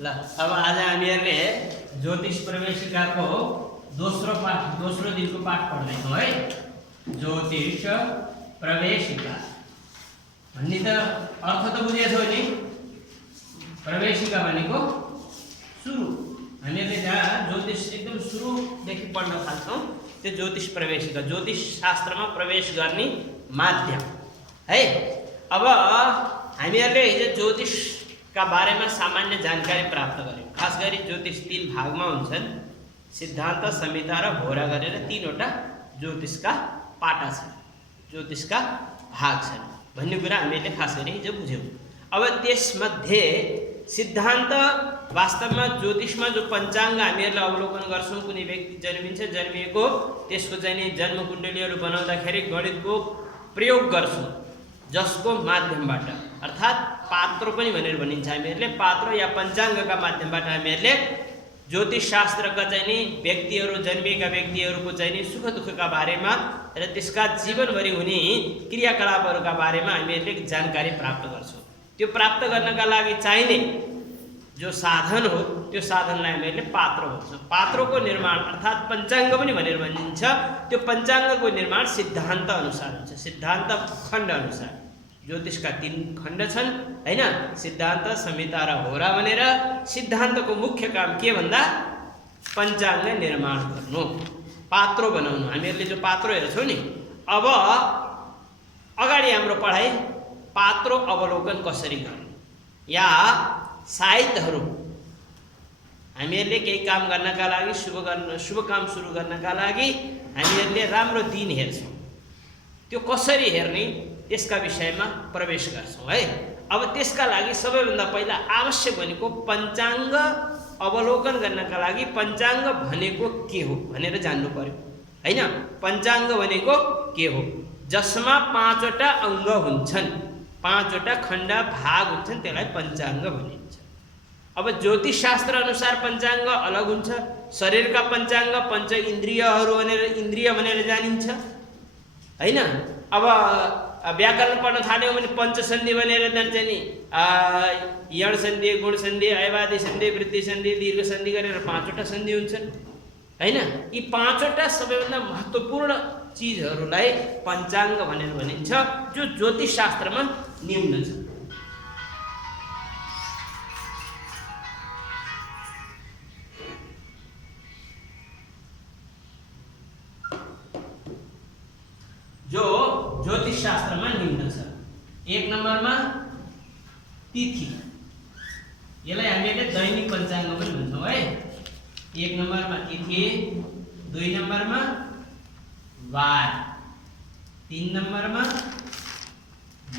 ल अब आज हामीहरूले ज्योतिष प्रवेशिकाको दोस्रो दिनको पाठ पढ्दैछौँ है। ज्योतिष प्रवेशिका भन्ने त अर्थ त बुझेछौ नि। प्रवेशिका भनेको सुरु। हामीहरूले जहाँ ज्योतिष एकदम सुरुदेखि पढ्न थाल्छौँ त्यो ज्योतिष प्रवेशिका, ज्योतिष शास्त्रमा प्रवेश गर्ने माध्यम है। अब हामीहरूले हिजो ज्योतिषका बारेमा सामान्य जानकारी प्राप्त गर्यौँ। खास गरी ज्योतिष 3 भागमा हुन्छन्, सिद्धान्त, संहिता र होरा गरेर 3वटा ज्योतिषका पाटा छन्, ज्योतिषका भाग छन् भन्ने कुरा हामीले खास गरी हिजो बुझ्यौँ। अब त्यसमध्ये सिद्धान्त वास्तवमा ज्योतिषमा जो पञ्चाङ्ग हामीहरूले अवलोकन गर्छौँ, कुनै व्यक्ति जन्मिन्छ, जन्मिएको त्यसको चाहिँ जन्म कुण्डलीहरू बनाउँदाखेरि गणितको प्रयोग गर्छौँ, जसको माध्यमबाट अर्थात् पात्रो पनि भनेर भनिन्छ हामीहरूले, पात्रो या पञ्चाङ्गका माध्यमबाट हामीहरूले ज्योतिष शास्त्रका चाहिँ नि व्यक्तिहरू, जन्मिएका व्यक्तिहरूको चाहिँ नि सुख दुःखका बारेमा र त्यसका जीवनभरि हुने क्रियाकलापहरूका बारेमा हामीहरूले जानकारी प्राप्त गर्छौँ। त्यो प्राप्त गर्नका लागि चाहिने जो साधन हो त्यो साधनलाई हामीहरूले पात्रो भन्छौँ। पात्रोको निर्माण अर्थात् पञ्चाङ्ग पनि भनेर भनिन्छ। त्यो पञ्चाङ्गको निर्माण सिद्धान्त अनुसार हुन्छ, सिद्धान्त खण्ड अनुसार। ज्योतिषका 3 खण्ड छन् हैन, सिद्धान्त, संहिता र होरा भनेर। सिद्धान्तको मुख्य काम के भन्दा पञ्चाङ्ग निर्माण गर्नु, पात्रो बनाउनु। हामीहरूले जो पात्रो हेर्छौँ नि, अब अगाडि हाम्रो पढाइ पात्रो अवलोकन कसरी गर्ने, या साइतहरू हामीहरूले केही काम गर्नका लागि, शुभ काम सुरु गर्नका लागि हामीहरूले राम्रो दिन हेर्छौँ। त्यो कसरी हेर्ने त्यसका विषयमा प्रवेश गर्छौँ है। अब त्यसका लागि सबैभन्दा पहिला आवश्यक भनेको पञ्चाङ्ग अवलोकन गर्नका लागि पञ्चाङ्ग भनेको के हो भनेर जान्नु पर्यो हैन। पञ्चाङ्ग भनेको के हो? जसमा 5वटा अङ्ग हुन्छन्, 5वटा खण्ड भाग हुन्छन्, त्यसलाई पञ्चाङ्ग भनिन्छ। अब ज्योतिष शास्त्र अनुसार पञ्चाङ्ग अलग हुन्छ। शरीरका पञ्चाङ्ग पञ्च इन्द्रियहरू भनेर इन्द्रिय भनेर जानिन्छ हैन। अब व्याकरण पढ्न थाल्यौँ भने पञ्चसन्धि भनेर जान्छ नि, यण सन्धि, गुण सन्धि, अयवादी सन्धि, वृद्धि सन्धि, दीर्घ सन्धि गरेर 5वटा सन्धि हुन्छन् हैन। यी 5वटा सबैभन्दा महत्त्वपूर्ण चिजहरूलाई पञ्चाङ्ग भनेर भनिन्छ, जो ज्योतिष शास्त्रमा निम्न छ। जो ज्योतिष शास्त्रमा निम्न छ। 1 नम्बरमा तिथि, यसलाई हामीले दैनिक पञ्चाङ्ग पनि भन्छौँ है। 1 नम्बरमा तिथि, 2 नम्बरमा वार, 3 नम्बरमा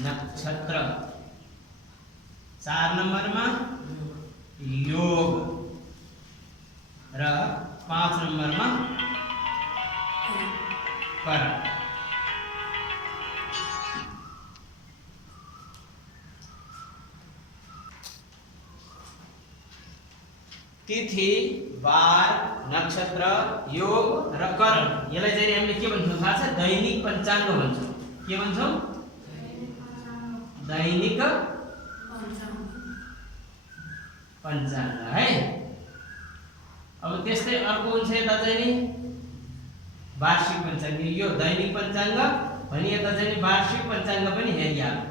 नक्षत्र, 4 नम्बरमा योग र 5 नम्बरमा करण। तिथि, वार, नक्षत्र, योग र करण, यसलाई चाहिँ हामीले के भन्छौँ थाहा छ? दैनिक पञ्चाङ्ग भन्छौँ। के भन्छौँ? दैनिक पञ्चाङ्ग है। अब त्यस्तै अर्को हुन्छ यता चाहिँ नि वार्षिक पञ्चाङ्ग। यो दैनिक पञ्चाङ्ग भने यता चाहिँ नि वार्षिक पञ्चाङ्ग पनि हेरिहाल्नु।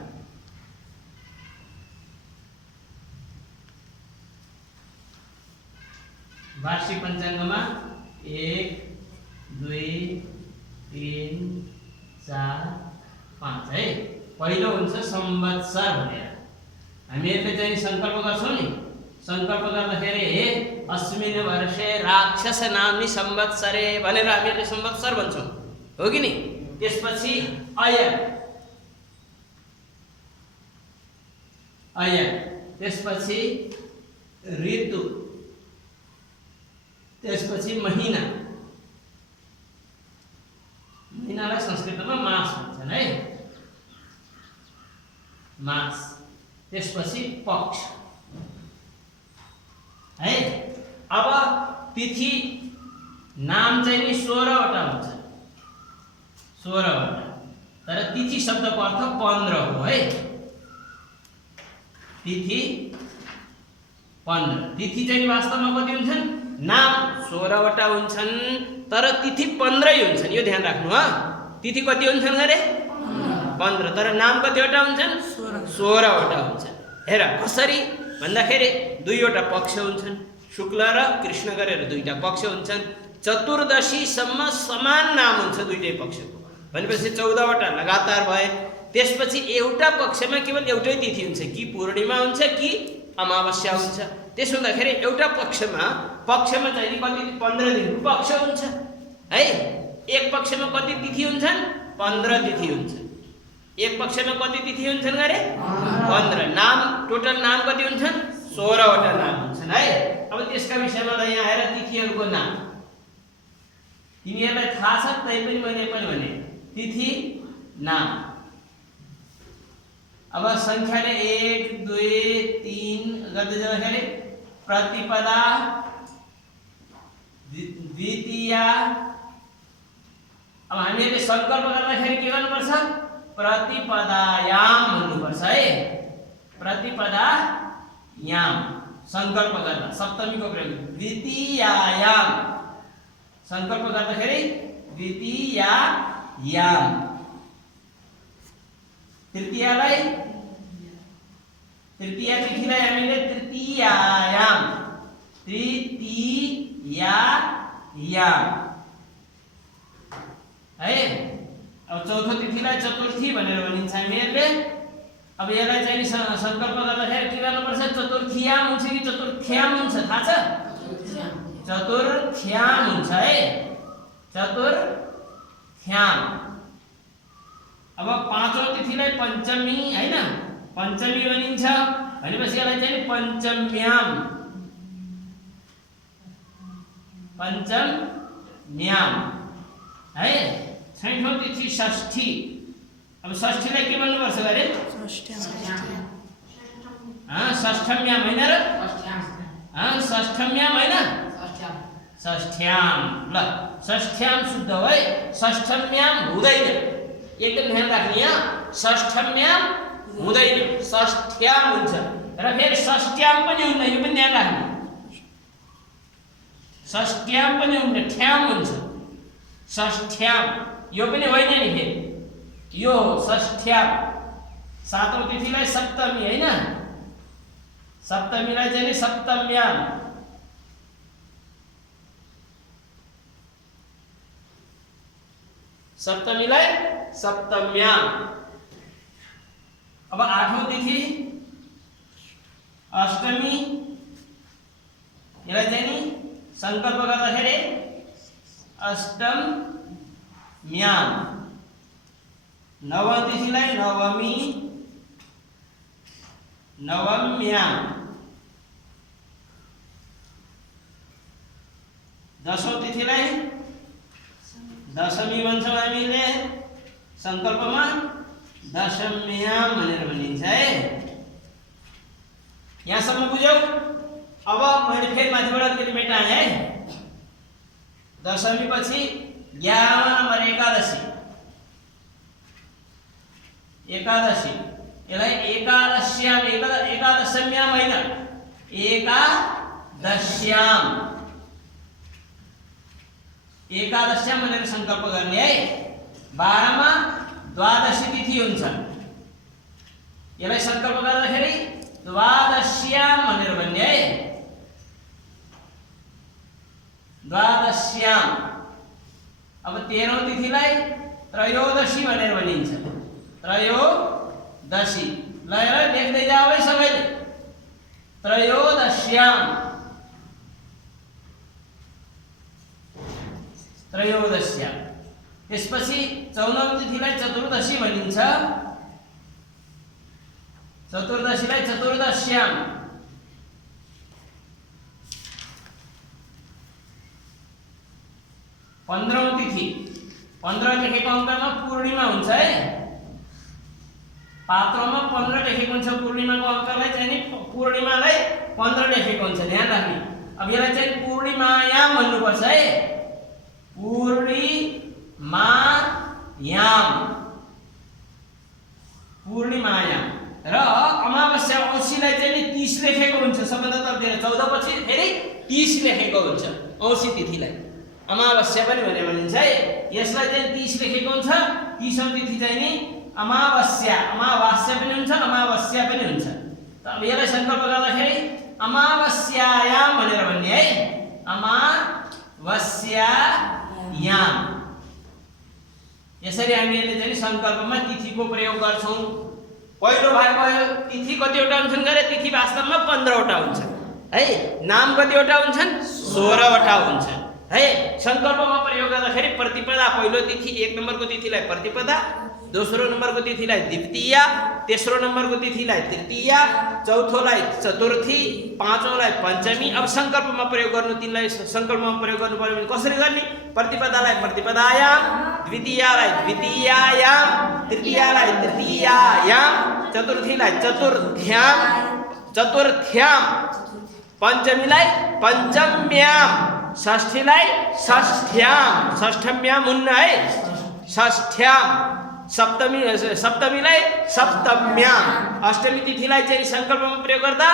वार्षिक पञ्चाङ्गमा 1, 2, 3, 4, 5 है। पहिलो हुन्छ संवत्सर भनेर हामीहरूले चाहिँ सङ्कल्प गर्छौँ नि। सङ्कल्प गर्दाखेरि अस्मिन् वर्षे राक्षस नाम्नि संवत्सरे भनेर हामीहरूले संवत्सर भन्छौँ, हो कि नि। त्यसपछि अयन, त्यसपछि ऋतु, त्यसपछि महिना, महिनालाई संस्कृतमा मास भन्छन् है, मास। त्यसपछि पक्ष है। अब तिथि नाम चाहिँ नि 16वटा हुन्छ, 16वटा, तर तिथि शब्दको अर्थ 15 हो है। तिथि 15 तिथि चाहिँ वास्तवमा कति हुन्छन् नाम 16 वटा हुन्छन् तर तिथि 15 हुन्छन् यो ध्यान राख्नु ह तिथि कति हुन्छन् गरे 15 तर नाम कतिवटा हुन्छन् 16 वटा हुन्छन् हेर कसरी भन्दाखेरि दुईवटा पक्ष हुन्छन् शुक्ल र कृष्ण गरेर दुईटा पक्ष हुन्छन् चतुर्दशी सम्म समान नाम हुन्छ दुईटै पक्षको भनेपछि 14 वटा लगातार भए त्यसपछि एउटा पक्षमा केवल एउटै तिथि हुन्छ कि पूर्णिमा हुन्छ कि अमावस्या हुन्छ त्यसो हुँदाखेरि एउटा पक्षमा चाहिँ कति 15 दिनको पक्ष हुन्छ है एक पक्षमा कति तिथि हुन्छन् 15 तिथि हुन्छन् एक पक्षमा कति तिथि हुन्छन् गरे 15 नाम टोटल नाम कति हुन्छन् 16 वटा नाम हुन्छन् है अब त्यसका विषयमा ल यहाँ आएर तिथिहरूको नाम तिमीहरूलाई थाहा छ तैपनि मैले पनि भने तिथि नाम अब संख्याले 1 2 3 गर्दै जाँदाखेरि प्रतिपदा द्वितीया अब हामीले संकल्प गर्दाखेरि के गर्नुपर्छ प्रतिपदायाम भन्नुपर्छ है प्रतिपदायाम संकल्प गर्दा सप्तमीको प्रयोग द्वितीयायाम संकल्प गर्दाखेरि द्वितीयायाम तृतीया तिथिलाई हामीले तृतीयायाम है अब चौथो तिथिलाई चतुर्थी भनेर भनिन्छ हामीहरूले अब यसलाई चाहिँ संकल्प गर्दाखेरि के गर्नुपर्छ चतुर्थीयाम हुन्छ कि चतुर्थ्याम हुन्छ थाहा छ चतुर्थ्याम हुन्छ है चतुर्थ्याम अब पाँचौं तिथिलाई पञ्चमी हैन पञ्चमी भनिन्छ भनेपछि यसलाई चाहिँ पञ्चम्याम है छैठौं तिथि षष्ठी अब षष्ठीलाई के भन्नुपर्छ गरे षष्ठम्याम हैन र षष्ठम्याम हैन षष्ठ्याम ल षष्ठ्याम शुद्ध है षष्ठम्याम हुँदैन एकदम ध्यान राख्नु यहाँ षष्ठम्याम हुँदैन षष्ठ्याम हुन्छ र फेरि षष्ठ्याम पनि हुन्न यो पनि ध्यान राख्नु षष्ठ्याम पनि हुन्न ठ्याम हुन्छ षष्ठ्याम यो पनि होइन नि फेरि यो षष्ठ्याम सातौं तिथिलाई सप्तमी हैन सप्तमीलाई चाहिँ सप्तम्याम सप्तमीलाई सप्तम्याम अब आठौं तिथि अष्टमी यसलाई चाहिँ नि संकल्प गर्दाखेरि अष्टम्याम नवम तिथिलाई नवम्याम दशौं तिथिलाई दशमी भन्छौं हामीले संकल्पमा दशम्याम भनेर भनिन्छ है यहाँसम्म बुझ्यौ अब मैले फेरि माथिबाट केही मेटाएँ है दशमी पछि 11 नम्बर एकादशी यसलाई एकादश्याम हैन एकादश्याम भनेर संकल्प गर्ने है 12 मा द्वादशी तिथि हुन्छ यसलाई संकल्प गर्दाखेरि द्वादश्याम भनेर भन्ने है द्वादश्याम अब 13औं तिथिलाई त्रयोदशी भनेर भनिन्छ त्रयोदशी ल हेर देख्दै जाऊ है सबैले त्रयोदश्याम त्यसपछि 14औं तिथिलाई चतुर्दशी भनिन्छ चतुर्दशीलाई चतुर्दश्याम 15औं तिथि 15 लेखेको अङ्कमा पूर्णिमा हुन्छ है पात्रमा 15 लेखेको हुन्छ पूर्णिमाको अङ्कलाई चाहिँ नि पूर्णिमालाई 15 लेखेको हुन्छ ध्यान राख्नु अब यसलाई चाहिँ पूर्णिमायाम भन्नुपर्छ है पूर्णिमायाम र अमावस्या औँसीलाई चाहिँ नि 30 लेखेको हुन्छ सबभन्दा तलतिर 14 पछि फेरि 30 लेखेको हुन्छ औँसी तिथिलाई अमावस्या पनि भनेर भनिन्छ है। यसलाई चाहिँ 30 लेखेको हुन्छ। 30औं तिथि चाहिँ नि अमावस्या पनि हुन्छ अमावस्या पनि हुन्छ। त अब यसलाई संकल्प गर्दाखेरि अमावस्यायाम भनेर भन्ने है। अमावस्यायाम यसरी हामीले चाहिँ संकल्पमा तिथिको प्रयोग गर्छौं। पहिलो भाग भयो तिथि कतिवटा हुन्छन् गरे तिथि वास्तवमा 15 वटा हुन्छन् है। नाम कतिवटा हुन्छन् 16 वटा हुन्छन् है। संकल्पमा प्रयोग गर्दाखेरि प्रतिपदा पहिलो तिथि 1 नम्बरको तिथिलाई प्रतिपदा, दोस्रो नम्बरको तिथिलाई द्वितीया, तेस्रो नम्बरको तिथिलाई तृतीया, चौथोलाई चतुर्थी, पाँचौंलाई पञ्चमी। अब संकल्पमा प्रयोग गर्नु तिनलाई संकल्पमा प्रयोग गर्नु पर्यो भने कसरी गर्ने? प्रतिपदालाई प्रतिपदायाम, द्वितीयालाई द्वितीयायाम, तृतीयालाई तृतीयायाम, चतुर्थीलाई चतुर्थ्याम, पञ्चमीलाई पञ्चम्याम, षष्ठीलाई षष्ठ्याम हुन्न है षष्ठ्याम, सप्तमीलाई सप्तम्याम, अष्टमी तिथिलाई चाहिँ संकल्पमा प्रयोग गर्दा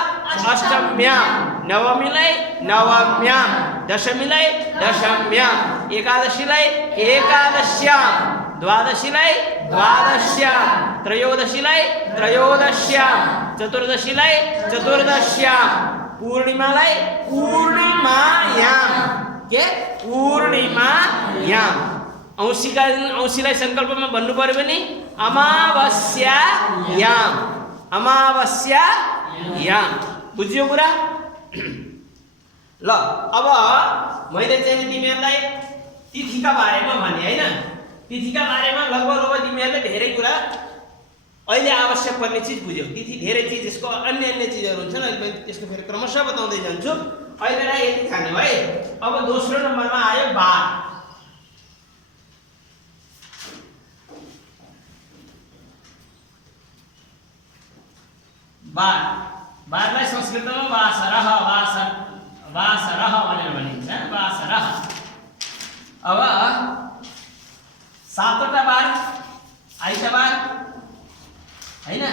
अष्टम्याम, नवमीलाई नवम्याम, दशमीलाई दशम्याम, एकादशीलाई एकादश्याम, द्वादशीलाई द्वादश्याम, त्रयोदशीलाई त्रयोदश्याम, चतुर्दशीलाई चतुर्दश्याम, पूर्णिमालाई पूर्णिमायाम के पूर्णिमायाम। औँसीलाई संकल्पमा भन्नु पर्यो भने अमावस्यायाम। बुझ्यो कुरा? ल अब मैले चाहिँ तिमीहरूलाई तिथिका बारेमा भने हैन। तिथिका बारेमा लगभग तिमीहरूले धेरै कुरा अहिले आवश्यक पर्ने चीज बुझ्यौ। तिथि धेरै चीज यसको अन्य चीजहरु हुन्छन्। अहिले त्यसको फेरि क्रमशः बताउँदै जान्छु। अहिलेलाई यति खाने है। अब दोस्रो नम्बरमा आयो बार। बारलाई संस्कृतमा वासरः भनेर भनिन्छ। वासरः। अब 7वटा बार आइतबार हैन।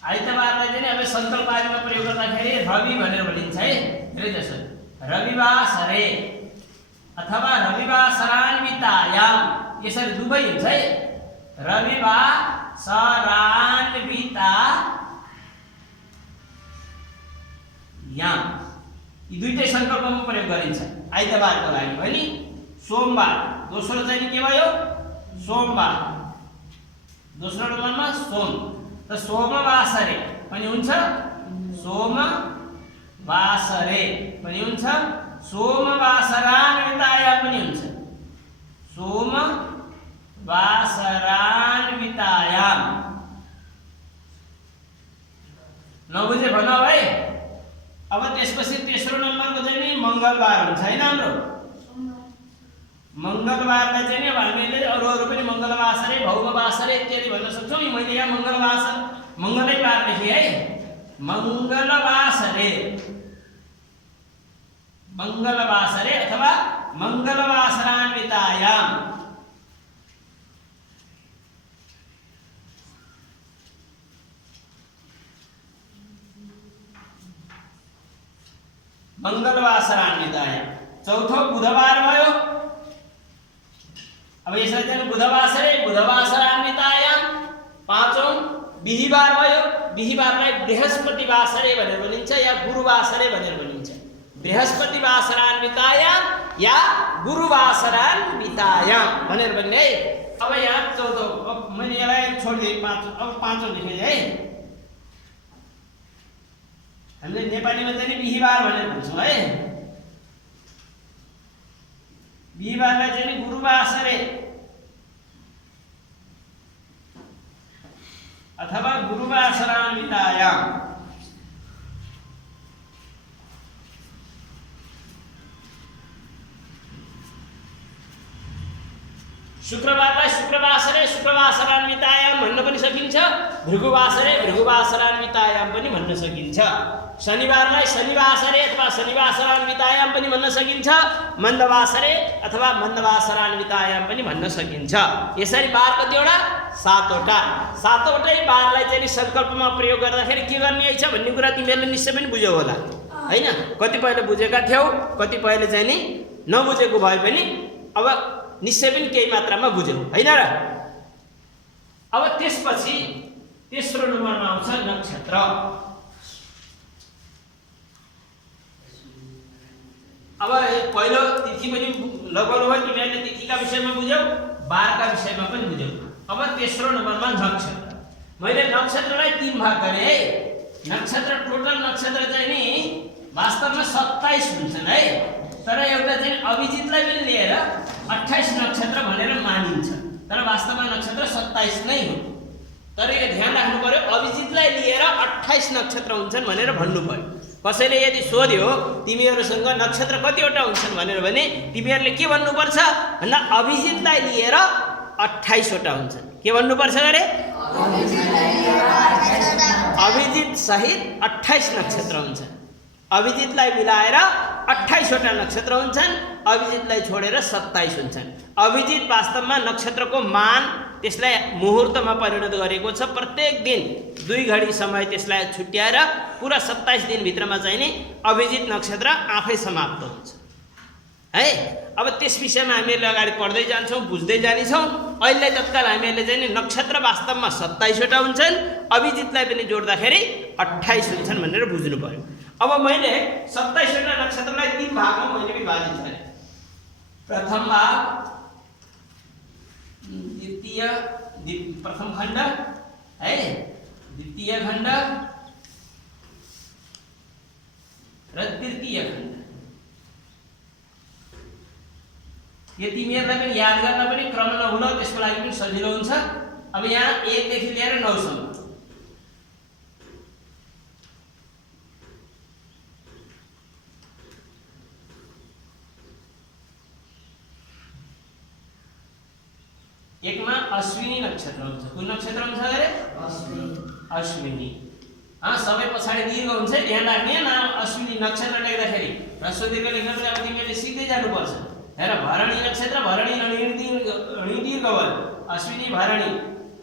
आइतबारलाई चाहिँ अब संकल्पमा प्रयोग गर्दाखेरि रवि भनेर भनिन्छ है। धेरै जसो रविवासरे अथवा रविवासरान्वितायाम यसरी दुबै हुन्छ है। रविवासरान्वितायाम यी दुईटै संकल्पमा प्रयोग गरिन्छ आइतबारको लागि हो नि। सोमबार दोस्रो चाहिँ के भयो? सोमबार। दोस्रो नम्बरमा सोम। त सोमवासरे पनि हुन्छ, सोमवासरे पनि हुन्छ, सोमवासरान्वितायाम पनि हुन्छ। सोमवासरान्वितायाम नबुझे भनौ है। अब त्यसपछि तेस्रो नम्बरको चाहिँ नि मंगलबार हुन्छ हैन। हाम्रो मंगलबारलाई चाहिँ नि अब हामीले अरु पनि मंगलवासरे भौमवासरे इत्यादि भन्न सक्छौं। मैले यहाँ मंगलै बार लेखे है। मंगलवासरे अथवा मंगलवासरान्वितायाम। मंगलवासरान्वितायाम। चौथो बुधबार भयो। अब यसलाई चाहिँ बुधवासरान्वितायाम। पाँचौं बिहीबार भयो। बिहीबारलाई बृहस्पतिवासरे भनेर भनिन्छ या गुरुवासरे भनेर भनिन्छ। बृहस्पतिवासरान्वितायाम या गुरुवासरान्वितायाम भनेर भन्ने है। अब यहाँ चौथो। अब मैले यसलाई छोडिदिए अब पाँचौं लेखे है। हामीले नेपालीमा चाहिँ बिहीबार भनेर भन्छौं है। बिहीबारलाई चाहिँ गुरुवासरे अथवा गुरुवासरान्वितायाम। शुक्रबारलाई शुक्रवासरान्वितायाम भन्न पनि सकिन्छ। भृगुवासरान्वितायाम पनि भन्न सकिन्छ। शनिबारलाई शनिवासरे अथवा शनिवासरान्वितायाम पनि भन्न सकिन्छ। मन्दवासरे अथवा मन्दवासरान्वितायाम पनि भन्न सकिन्छ। यसरी बार कतिवटा सातवटा। सातवटै बारलाई चाहिँ संकल्पमा प्रयोग गर्दाखेरि के गर्ने छ भन्ने कुरा तिमीहरूले निश्चय पनि बुझ्यौ होला हैन। कतिपयले बुझेका थियौ, कतिपयले चाहिँ नि नबुझेको भए पनि अब निश्चय पनि केही मात्रामा बुझ्यौ हैन र। अब त्यसपछि तेस्रो नम्बरमा आउँछ नक्षत्र। अब पहिलो तिथि पनि लगाउनु भयो तिमीहरूले, तिथिका विषयमा बुझ्यौ, बारका विषयमा पनि बुझ्यौ। अब तेस्रो नम्बरमा नक्षत्र। मैले नक्षत्रलाई 3 भाग गरे है। नक्षत्र टोटल नक्षत्र चाहिँ नि वास्तवमा 27 हुन्छन् है, तर एउटा चाहिँ अभिजितलाई पनि लिएर 28 नक्षत्र भनेर मानिन्छ, तर वास्तवमा नक्षत्र 27 नै हो। तर यो ध्यान राख्नु पर्यो, अभिजितलाई लिएर 28 नक्षत्र हुन्छन् भनेर भन्नु पर्यो। कसैले यदि सोध्यो तिमीहरूसँग नक्षत्र कतिवटा हुन्छन् भनेर भने तिमीहरूले के भन्नुपर्छ भन्दा अभिजितलाई लिएर 28 वटा हुन्छन्। के भन्नुपर्छ अरे? अभिजित सहित 28 नक्षत्र हुन्छन्। अभिजितलाई मिलाएर 28 वटा नक्षत्र हुन्छन्, अभिजितलाई छोडेर 27 हुन्छन्। अभिजित वास्तवमा नक्षत्रको मान त्यसलाई मुहुर्तमा परिणत गरेको छ। प्रत्येक दिन 2 घडी समय त्यसलाई छुट्याएर पुरा 27 दिन भित्रमा चाहिँ नि अभिजित नक्षत्र आफै समाप्त हुन्छ है। अब त्यस विषयमा हामीहरूले अगाडि पढ्दै जान्छौँ, बुझ्दै जानेछौँ। अहिले तत्काल हामीहरूले चाहिँ नि नक्षत्र वास्तवमा 27 वटा हुन्छन्, अभिजितलाई पनि जोड्दाखेरि 28 हुन्छन् भनेर बुझ्नु पर्यो। अब मैले 27 वटा नक्षत्रलाई 3 भागमा मैले विभाजित गरेँ। प्रथम भाग, द्वितीय प्रथम खण्ड है, द्वितीय खण्ड र तृतीय खण्ड। यो तिमीहरूलाई पनि याद गर्न पनि क्रम नहुन त्यसको लागि पनि सजिलो हुन्छ। अब यहाँ 1 देखि लिएर 9 सम्म एकमा अश्विनी नक्षत्र हुन्छ। कुन नक्षत्र हुन्छ अरे? अश्विनी। सबै पछाडि दीर्घ हुन्छ, ध्यान राख्ने। नाम अश्विनी नक्षत्र लेख्दाखेरि ह्रस्व दीर्घ लेख्नको लागि तिमीले सिक्दै जानुपर्छ। हेर, भरणी नक्षत्र, भरणी ऋणी दीर्घ भयो, अश्विनी भरणी।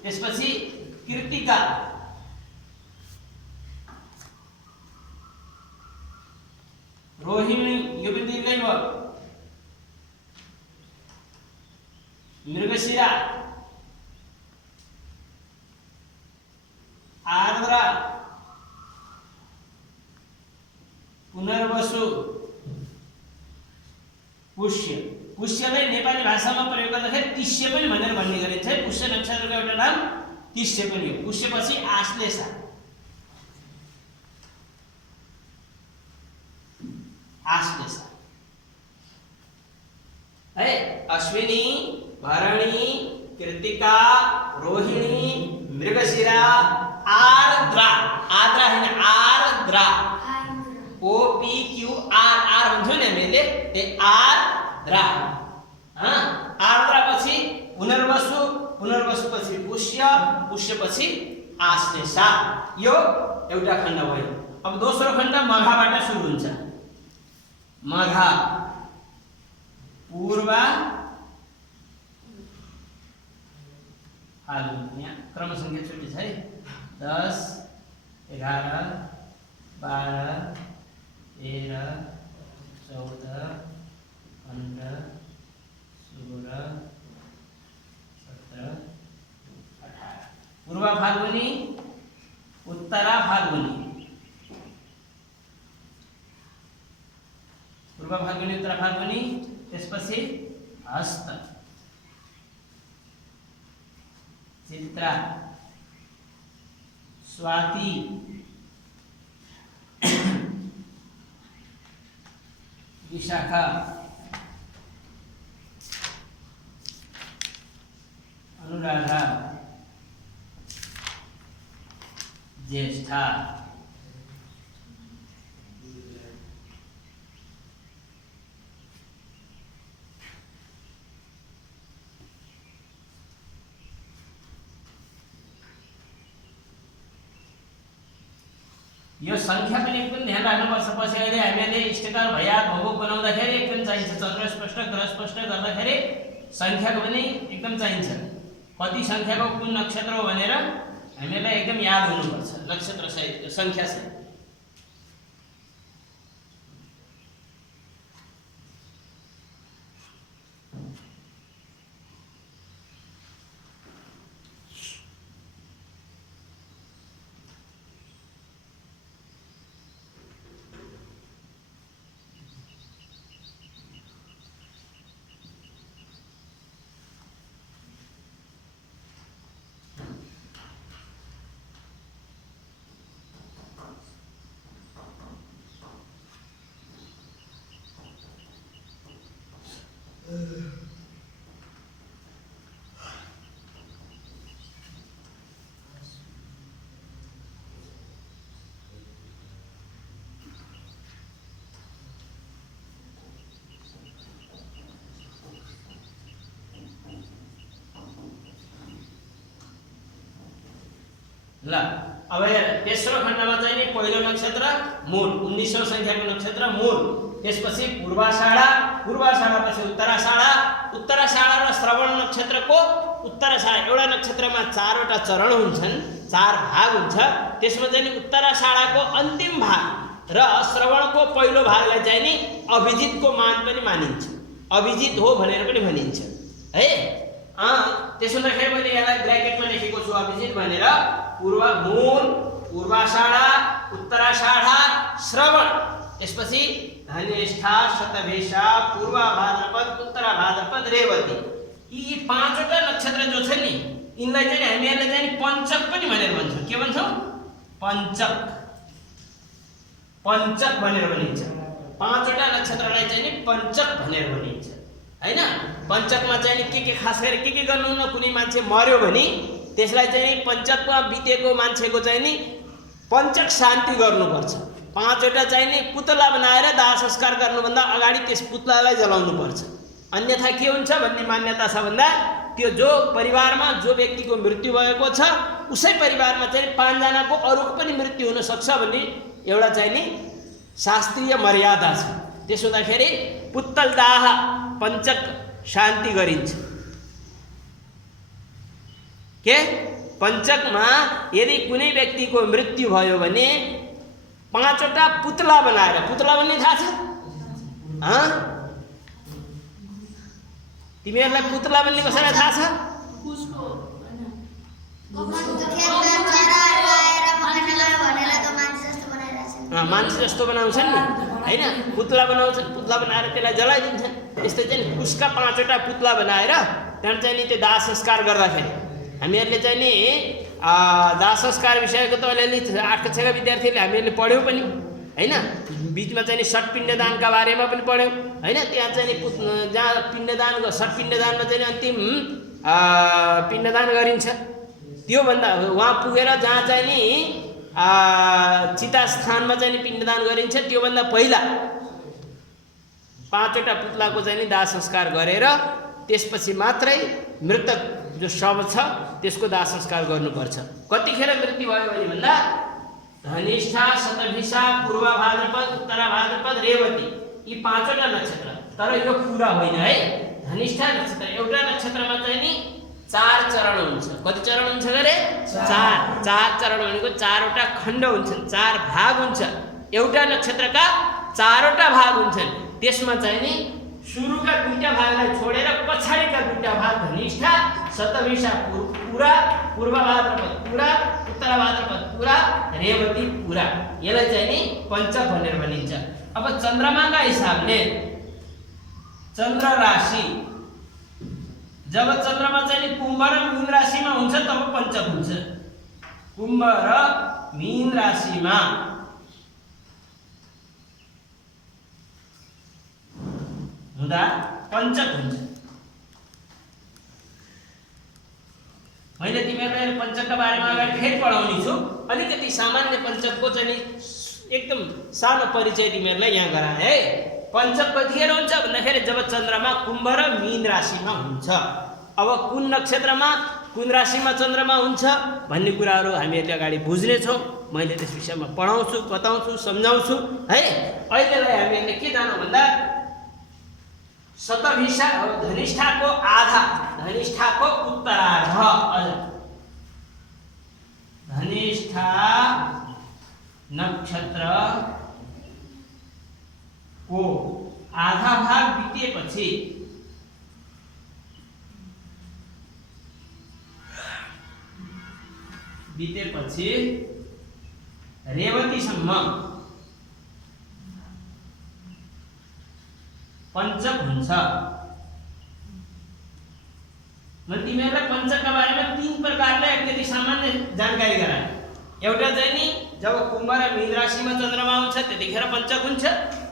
त्यसपछि कृत्तिका, रोहिणी, यो पनि दीर्घै भयो, मृगशिरा, आर्द्रा, पुनर्वसु, पुष्य। पुष्यलाई नेपाली भाषामा प्रयोग गर्दाखेरि तिष्य पनि भनेर भन्ने गरिन्छ है। पुष्य नक्षत्रको एउटा नाम तिष्य पनि हो। पुष्यपछि आश्लेषा, आश्लेषा है। अश्विनी, भरणी, कृत्तिका, रोहिणी, मृगशिरा, आर्द्रा। आर्द्रा हैन, आर्द्रा। OPQRR भन्छौँ नि हामीले, त्यो आर्द्रा। आर्द्रा पछि पुनर्वसु, पुनर्वसु पछि पुष्य, पुष्य पछि आश्लेषा। यो एउटा खण्ड भयो। अब दोस्रो खण्ड मघाबाट सुरु हुन्छ। मघा, पूर्वा, फाल्गुन। यहाँ क्रम संख्या छुट्टी छ है। 10, 11, 12, 13, 14, 15, 16, 17, 18। पूर्वा फाल्गुनी, उत्तरा फाल्गुनी। पूर्वा फाल्गुनी, उत्तरा फाल्गुनी। त्यसपछि हस्त, चित्रा, स्वाति, विशाखा, अनुराधा, ज्येष्ठा, यो संख्या पनि एकदम ध्यान राख्नुपर्छ। पछि अहिले हामीले इष्टकार भया भौगोक बनाउँदाखेरि एकदम चाहिन्छ। चन्द्र स्पष्ट, ग्रह स्पष्ट गर्दाखेरि संख्याको पनि एकदम चाहिन्छ। कति संख्याको कुन नक्षत्र हो भनेर हामीलाई एकदम याद हुनुपर्छ नक्षत्र सहित संख्या सहित। ल अब हेर तेस्रो खण्डमा चाहिँ नि पहिलो नक्षत्र मूल 1900 संख्याको नक्षत्र मूल, त्यसपछि पूर्वाषाढा, पूर्वाषाढापछि उत्तराषाढा, उत्तराषाढा र श्रवण नक्षत्रको उत्तराषाढा एउटा नक्षत्रमा 4 वटा चरण हुन्छन्, 4 भाग हुन्छ। त्यसमा चाहिँ नि उत्तराषाढाको अन्तिम भाग र श्रवणको पहिलो भागलाई चाहिँ नि अभिजितको मान पनि मानिन्छ, अभिजित हो भनेर पनि भनिन्छ है। त्यसो हुँदाखेरि मैले यसलाई ब्र्याकेटमा लेखेको छु अभिजित भनेर। पूर्व मूल, पूर्वाषाढा, उत्तराषाढा, श्रवण, त्यसपछि धनिष्ठा, शतभिषा, पूर्वा भाद्रपद, उत्तरा भाद्रपद, रेवती, यी 5 वटा नक्षत्र जो छ नि यिनलाई चाहिँ हामीहरूले चाहिँ पञ्चक पनि भनेर भन्छौँ। के भन्छौँ? पञ्चक, पञ्चक भनेर भनिन्छ। 5 वटा नक्षत्रलाई चाहिँ नि पञ्चक भनेर भनिन्छ हैन। पञ्चकमा चाहिँ नि के खास गरी के गर्नुहुन्न, कुनै मान्छे मर्यो भने त्यसलाई चाहिँ पञ्चकमा बितेको मान्छेको चाहिँ नि पञ्चक शान्ति गर्नुपर्छ। 5 वटा चाहिँ नि पुतला बनाएर दाह संस्कार गर्नुभन्दा अगाडि त्यस पुतलालाई जलाउनु पर्छ, अन्यथा के हुन्छ भन्ने मान्यता छ भन्दा त्यो जो परिवारमा जो व्यक्तिको मृत्यु भएको छ उसै परिवारमा चाहिँ 5 जनाको अरूको पनि मृत्यु हुन सक्छ भन्ने एउटा चाहिँ नि शास्त्रीय मर्यादा छ। त्यसो हुँदाखेरि पुत्तल दाह पञ्चक शान्ति गरिन्छ। के पञ्चकमा यदि कुनै व्यक्तिको मृत्यु भयो भने 5 वटा पुतला बनाएर, पुतला भन्ने थाहा छ? तिमीहरूलाई पुतला भन्ने कसैलाई थाहा छ? मान्छे जस्तो बनाउँछन् नि हैन, पुतला बनाउँछन्, पुतला बनाएर त्यसलाई जलाइदिन्छन्। यस्तै चाहिँ उसका 5 वटा पुतला बनाएर त्यहाँ चाहिँ नि त्यो दाह संस्कार गर्दाखेरि हामीहरूले चाहिँ नि दाह संस्कार विषयको त अलिअलि 8 कक्षाका विद्यार्थीहरूले हामीहरूले पढ्यौँ पनि हैन। बीचमा चाहिँ नि षट्पिण्डदानका बारेमा पनि पढ्यौँ हैन। त्यहाँ चाहिँ नि जहाँ पिण्डदान, षट्पिण्डदानमा चाहिँ अन्तिम पिण्डदान गरिन्छ, त्योभन्दा वहाँ पुगेर जहाँ चाहिँ नि चिता स्थानमा चाहिँ नि पिण्डदान गरिन्छ त्योभन्दा पहिला 5 वटा पुतलाको चाहिँ नि दाह संस्कार गरेर त्यसपछि मात्रै मृतक जो शव छ त्यसको दाह संस्कार गर्नुपर्छ। कतिखेर मृत्यु भयो भने भन्दा धनिष्ठा, शतभिषा, पूर्वा भाद्रपद, उत्तरा भाद्रपद, रेवती, यी 5 वटा नक्षत्र। तर यो पूरा होइन है। धनिष्ठा नक्षत्र एउटा नक्षत्रमा चाहिँ नि 4 चरण हुन्छ। कति चरण हुन्छ गरे? 4 चरण भनेको 4 वटा खण्ड हुन्छन्, 4 भाग हुन्छ। एउटा नक्षत्रका 4 वटा भाग हुन्छन्। त्यसमा चाहिँ नि सुरुका 2टा भागलाई छोडेर पछाडिका 2टा भाग धनिष्ठा, शतभिषा पूरा, पूर्वा भाद्रपद पूरा, उत्तरा भाद्रपद पूरा, रेवती पूरा, यसलाई चाहिँ नि पञ्चक भनेर भनिन्छ। अब चन्द्रमाका हिसाबले चन्द्र राशि जब चन्द्रमा चाहिँ नि कुम्भ र मीन राशिमा हुन्छ तब पञ्चक हुन्छ। कुम्भ र मीन राशिमा हुँदा पञ्चक हुन्छ। मैले तिमीहरूलाई पञ्चकका बारेमा अगाडि फेरि पढाउने छु। अलिकति सामान्य पञ्चकको चाहिँ एकदम सानो परिचय तिमीहरूलाई यहाँ गराएँ है। पञ्चक कतिखेर हुन्छ भन्दाखेरि जब चन्द्रमा कुम्भ र मीन राशिमा हुन्छ। अब कुन नक्षत्रमा कुन राशिमा चन्द्रमा हुन्छ भन्ने कुराहरू हामीहरूले अगाडि बुझ्नेछौँ। मैले त्यस विषयमा पढाउँछु, बताउँछु, सम्झाउँछु है। अहिलेलाई हामीहरूले के जानु भन्दा शतभिषा धनिष्ठाको आधा, धनिष्ठाको उत्तरार्ध, धनिष्ठा नक्षत्र को आधा भाग बीतेपछि रेवतीसम्म पञ्चक हुन्छ। म तिमीहरूलाई पञ्चकका बारेमा 3 प्रकारले अलिकति सामान्य जानकारी गराएँ। एउटा चाहिँ नि जब कुम्भ र मीन राशिमा चन्द्रमा हुन्छ त्यतिखेर पञ्चक हुन्छ,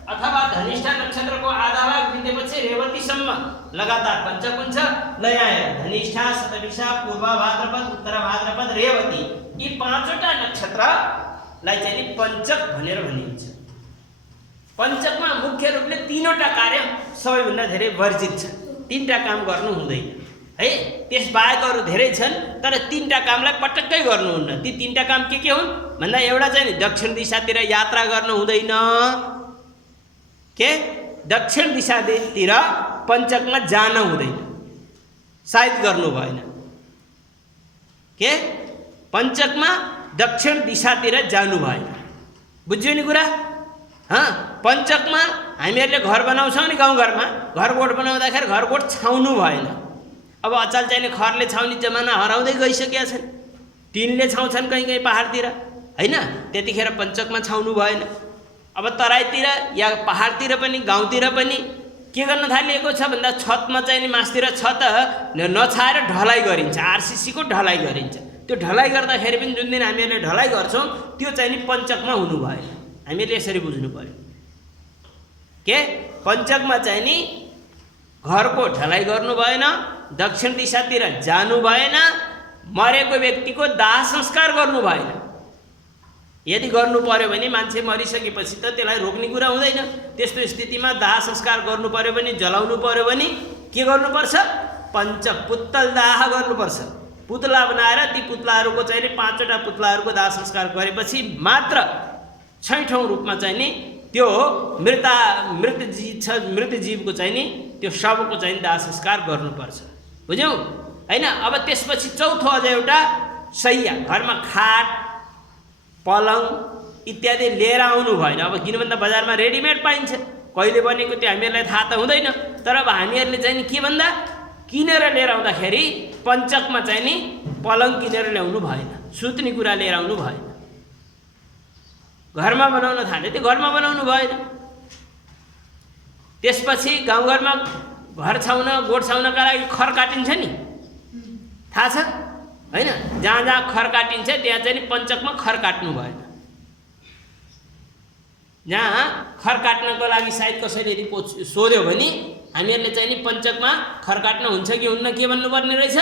अथवा धनिष्ठा नक्षत्रको आधा भाग बितेपछि रेवतीसम्म लगातार पञ्चक हुन्छ। ल यहाँ धनिष्ठा, शतभिषा, पूर्व भाद्रपद, उत्तर भाद्रपद, रेवती यी 5वटा नक्षत्रलाई चाहिँ नि पञ्चक भनेर भनिन्छ। पञ्चकमा मुख्य रूपले 3वटा कार्य सबैभन्दा धेरै वर्जित छ। 3टा काम गर्नु हुँदैन है, त्यसबाहेक अरू धेरै छन् तर 3टा कामलाई पटक्कै गर्नुहुन्न। ती 3टा काम के हुन् भन्दा एउटा चाहिँ नि दक्षिण दिशातिर यात्रा गर्नु हुँदैन। के दक्षिण दिशातिर पञ्चकमा जान हुँदैन, सायद गर्नु भएन। के पञ्चकमा दक्षिण दिशातिर जानु भएन, बुझ्यो नि कुरा? पञ्चकमा हामीहरूले घर बनाउँछौँ नि गाउँघरमा, घरगोठ बनाउँदाखेरि घरगोठ छाउनु भएन। अब अचल चाहिँ खरले छाउने जमाना हराउँदै गइसकेका छन्। टिनले छाउँछन् कहीँ कहीँ पहाडतिर होइन, त्यतिखेर पञ्चकमा छाउनु भएन। अब तराईतिर या पहाडतिर पनि गाउँतिर पनि के गर्न थालिएको छ भन्दा छतमा चाहिँ नि मासतिर छत नछाएर ढलाइ गरिन्छ, आरसिसीको ढलाइ गरिन्छ। त्यो ढलाइ गर्दाखेरि पनि जुन दिन हामीहरूले ढलाइ गर्छौँ त्यो चाहिँ नि पञ्चकमा हुनु भएन। हामीले यसरी बुझ्नु पर्यो। के पञ्चकमा चाहिँ नि घरको ढलाइ गर्नु भएन, दक्षिण दिशातिर जानु भएन, मरेको व्यक्तिको दाह संस्कार गर्नु भएन। यदि गर्नु पर्यो भने मान्छे मरिसकेपछि त त्यसलाई रोक्ने कुरा हुँदैन। त्यस्तो स्थितिमा दाह संस्कार गर्नु पर्यो भने, जलाउनु पर्यो भने के गर्नुपर्छ? पञ्चक पुत्तल दाह गर्नुपर्छ। पुतला बनाएर ती पुतलाहरूको चाहिँ नि 5वटा पुतलाहरूको दाह संस्कार गरेपछि मात्र 6ठौँ रूपमा चाहिँ नि त्यो मृत जीवको चाहिँ नि त्यो शवको चाहिँ दाह संस्कार गर्नुपर्छ। बुझ्यौ होइन? अब त्यसपछि चौथो अझ एउटा शैया, घरमा खाट पलङ इत्यादि लिएर आउनु भएन। अब किन भन्दा बजारमा रेडिमेड पाइन्छ, कहिले बनेको त्यो हामीहरूलाई थाहा त हुँदैन। तर अब हामीहरूले चाहिँ नि के भन्दा किनेर लिएर आउँदाखेरि पञ्चकमा चाहिँ नि पलङ किनेर ल्याउनु भएन, सुत्ने कुरा लिएर आउनु भएन। घरमा बनाउन थाले त्यो घरमा बनाउनु भएन। त्यसपछि गाउँघरमा घर छाउन गोठ छाउनका लागि खर काटिन्छ नि, थाहा छ होइन? जहाँ जहाँ खर काटिन्छ त्यहाँ चाहिँ नि पञ्चकमा खर काट्नु भएन। जहाँ खर काट्नको लागि सायद कसैले यदि सोध्यो भने हामीहरूले चाहिँ नि पञ्चकमा खर काट्न हुन्छ कि हुन्न के भन्नुपर्ने रहेछ?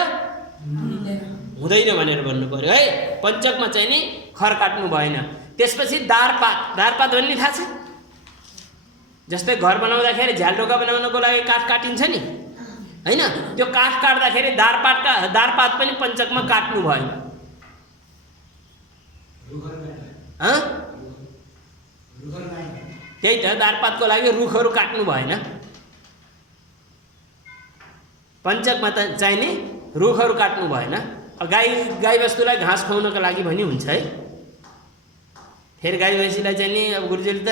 हुँदैन भनेर भन्नु पर्यो है। पञ्चकमा चाहिँ नि खर काट्नु भएन। त्यसपछि दारपात, दारपात भन्ने थाहा छ? जस्तै घर बनाउँदाखेरि झ्यालढोका बनाउनको लागि काठ काटिन्छ नि होइन, त्यो काठ काट्दाखेरि दारपात पनि पञ्चकमा काट्नु भएन। त्यही त दारपातको लागि रुखहरू काट्नु भएन। पञ्चकमा त चाहिने रुखहरू काट्नु भएन। गाई वस्तुलाई घाँस खुवाउनको लागि भनी हुन्छ है। फेरि गाई भैँसीलाई चाहिँ नि अब गुरुजीले त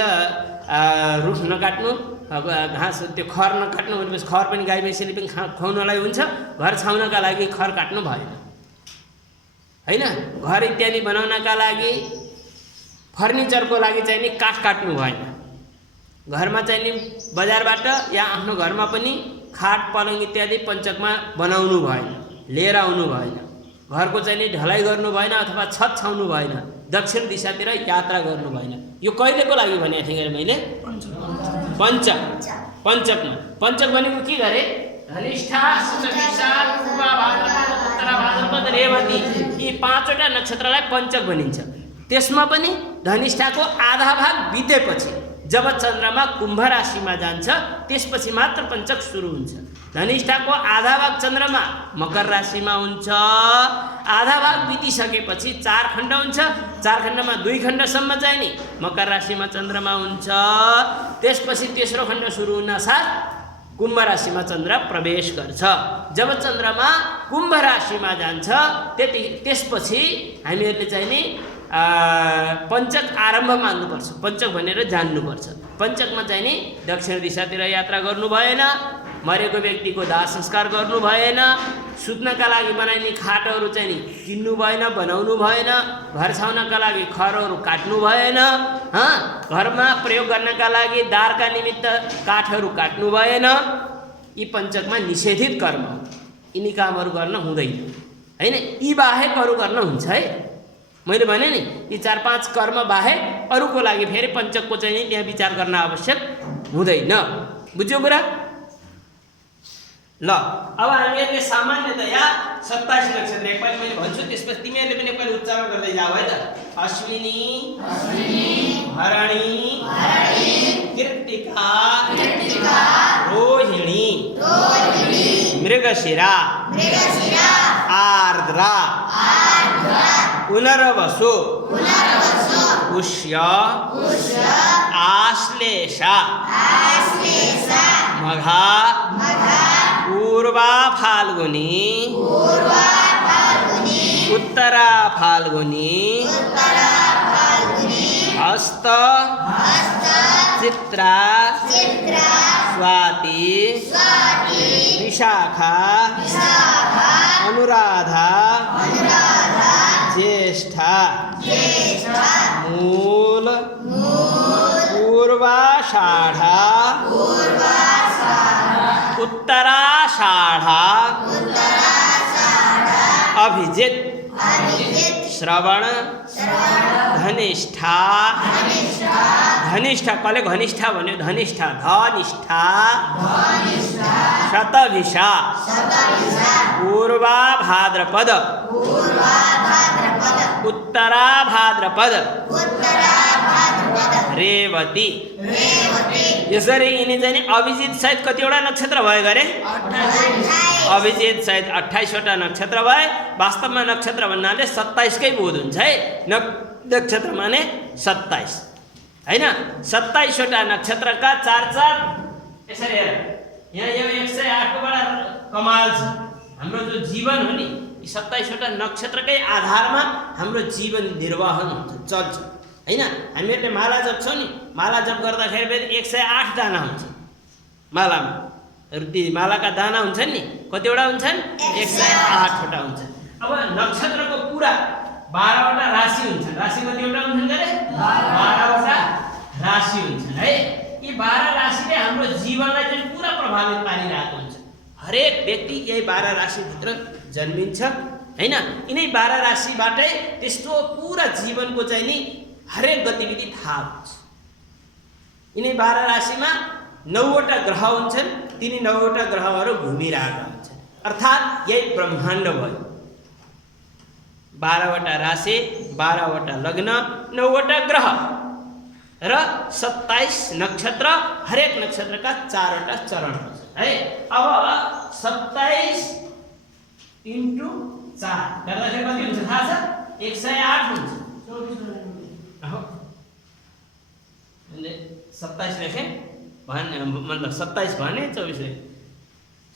रुख नकाट्नु, घाँस त्यो खर नकाट्नु भनेपछि खर पनि गाई भैँसीले पनि खुवाउनलाई हुन्छ। घर छाउनका लागि खर काट्नु भएन होइन। घर इत्यादि बनाउनका लागि फर्निचरको लागि चाहिँ नि काठ काट्नु भएन। घरमा चाहिँ नि बजारबाट या आफ्नो घरमा पनि खाट पलङ इत्यादि पञ्चकमा बनाउनु भएन, लिएर आउनु भएन। घरको चाहिँ नि ढलाइ गर्नु भएन अथवा छत छाउनु भएन, दक्षिण दिशातिर यात्रा गर्नु भएन। यो कहिलेको लागि भनेको थिएँ मैले? पञ्चकमा। पञ्चक भनेको के गरे? धनिष्ठा, शतभिषा, पूर्व भाद्रपद, उत्तर भाद्रपद, रेवती यी 5वटा नक्षत्रलाई पञ्चक भनिन्छ। त्यसमा पनि धनिष्ठाको आधा भाग बितेपछि जब चन्द्रमा कुम्भ राशिमा जान्छ त्यसपछि मात्र पञ्चक सुरु हुन्छ। धनिष्ठाको आधा भाग चन्द्रमा मकर राशिमा हुन्छ। आधा भाग बितिसकेपछि 4 खण्ड हुन्छ। 4 खण्डमा 2 खण्डसम्म चाहिँ नि मकर राशिमा चन्द्रमा हुन्छ। त्यसपछि तेस्रो खण्ड सुरु हुन साथ कुम्भ राशिमा चन्द्र प्रवेश गर्छ। जब चन्द्रमा कुम्भ राशिमा जान्छ त्यसपछि हामीहरूले चाहिँ नि पञ्चक आरम्भ मान्नुपर्छ, पञ्चक भनेर जान्नुपर्छ। पञ्चकमा चाहिँ नि दक्षिण दिशातिर यात्रा गर्नु भएन, मरेको व्यक्तिको दाह संस्कार गर्नु भएन, सुत्नका लागि बनाइने खाटहरू चाहिँ नि किन्नु भएन, बनाउनु भएन, घर छाउनका लागि खरहरू काट्नु भएन, घरमा प्रयोग गर्नका लागि दारका निमित्त काठहरू काट्नु भएन। यी पञ्चकमा निषेधित कर्म हो, यिनी कामहरू गर्न हुँदैन हैन। यी बाहेक अरू गर्न हुन्छ है। मैले भने नि यी 4-5 कर्म बाहेक अरूको लागि फेरि पञ्चकको चाहिँ नि त्यहाँ विचार गर्न आवश्यक हुँदैन। बुझ्यो कुरा? ल अब हामीहरूले सामान्यतया 27 नक्षत्र एकपल्ट मैले भन्छु, त्यसपछि तिमीहरूले पनि एकपल्ट उच्चारण गर्दै जाऊ है त। अश्विनी, भरणी, कृत्तिका, रोहिणी, मृगशिरा, आर्द्रा, पुनर्वसु, पुष्य, आश्लेषा, मघा, पूर्वा फाल्गुनी, उत्तरा फाल्गुनी, हस्त, चित्रा, स्वाति, विशाखा, अनुराधा, ज्येष्ठा, मूल, पूर्वाषाढ़ा, उत्तराषाढ़ा, अभिजित, श्रवण, धनिष्ठा, धनिष्ठा कले घनिष्ठा भन्यो, धनिष्ठा, धनिष्ठा, शतभिषा, पूर्वा भाद्रपद, उत्तरा भाद्रपद, रेवती। यसरी यिनी चाहिँ नि अभिजित सहित कतिवटा नक्षत्र भयो गरे? अभिजित सहित 28 वटा नक्षत्र भए। वास्तवमा नक्षत्र भन्नाले 27 कै बोध हुन्छ है। नक्षत्र माने 27 हैन। 27 वटा नक्षत्रका 4-4 यसरी हेर, यहाँ यो 108 को बडा कमाल छ। हाम्रो जो जीवन हो नि, यी 27 वटा नक्षत्रकै आधारमा हाम्रो जीवन निर्वाहन हुन्छ, चल्छ हैन। हामीहरूले माला जप्छौँ नि, माला जप गर्दाखेरि फेरि 108 दाना हुन्छ मालामा। ती मालाका दाना हुन्छन् नि, कतिवटा हुन्छन्? 108 वटा हुन्छन्। अब नक्षत्रको पुरा 12 वटा राशि हुन्छन्। राशि कतिवटा हुन्छन् गरे? 12 वटा राशि हुन्छन् है। यी 12 राशिले हाम्रो जीवनलाई चाहिँ पुरा प्रभावित पारिरहेको हुन्छ। हरेक व्यक्ति यही 12 राशिभित्र जन्मिन्छ हैन। यिनै 12 राशिबाटै त्यस्तो पुरा जीवनको चाहिँ नि हरेक गतिविधि थाहा हुन्छ। यिनै 12 राशिमा 9 वटा ग्रह हुन्छन्। तिनी 9 वटा ग्रहहरू घुमिरहेका हुन्छन्, अर्थात् यही ब्रह्माण्ड भयो। 12 वटा राशि, 12 वटा लग्न, 9 वटा ग्रह र 27 नक्षत्र। हरेक नक्षत्रका 4 वटा चरण हुन्छन् है। अब 27 × 4 गर्दाखेरि कति हुन्छ थाहा छ? 108 हुन्छ। 27 लेखेँ मतलब 27 भने 24 लेखेँ।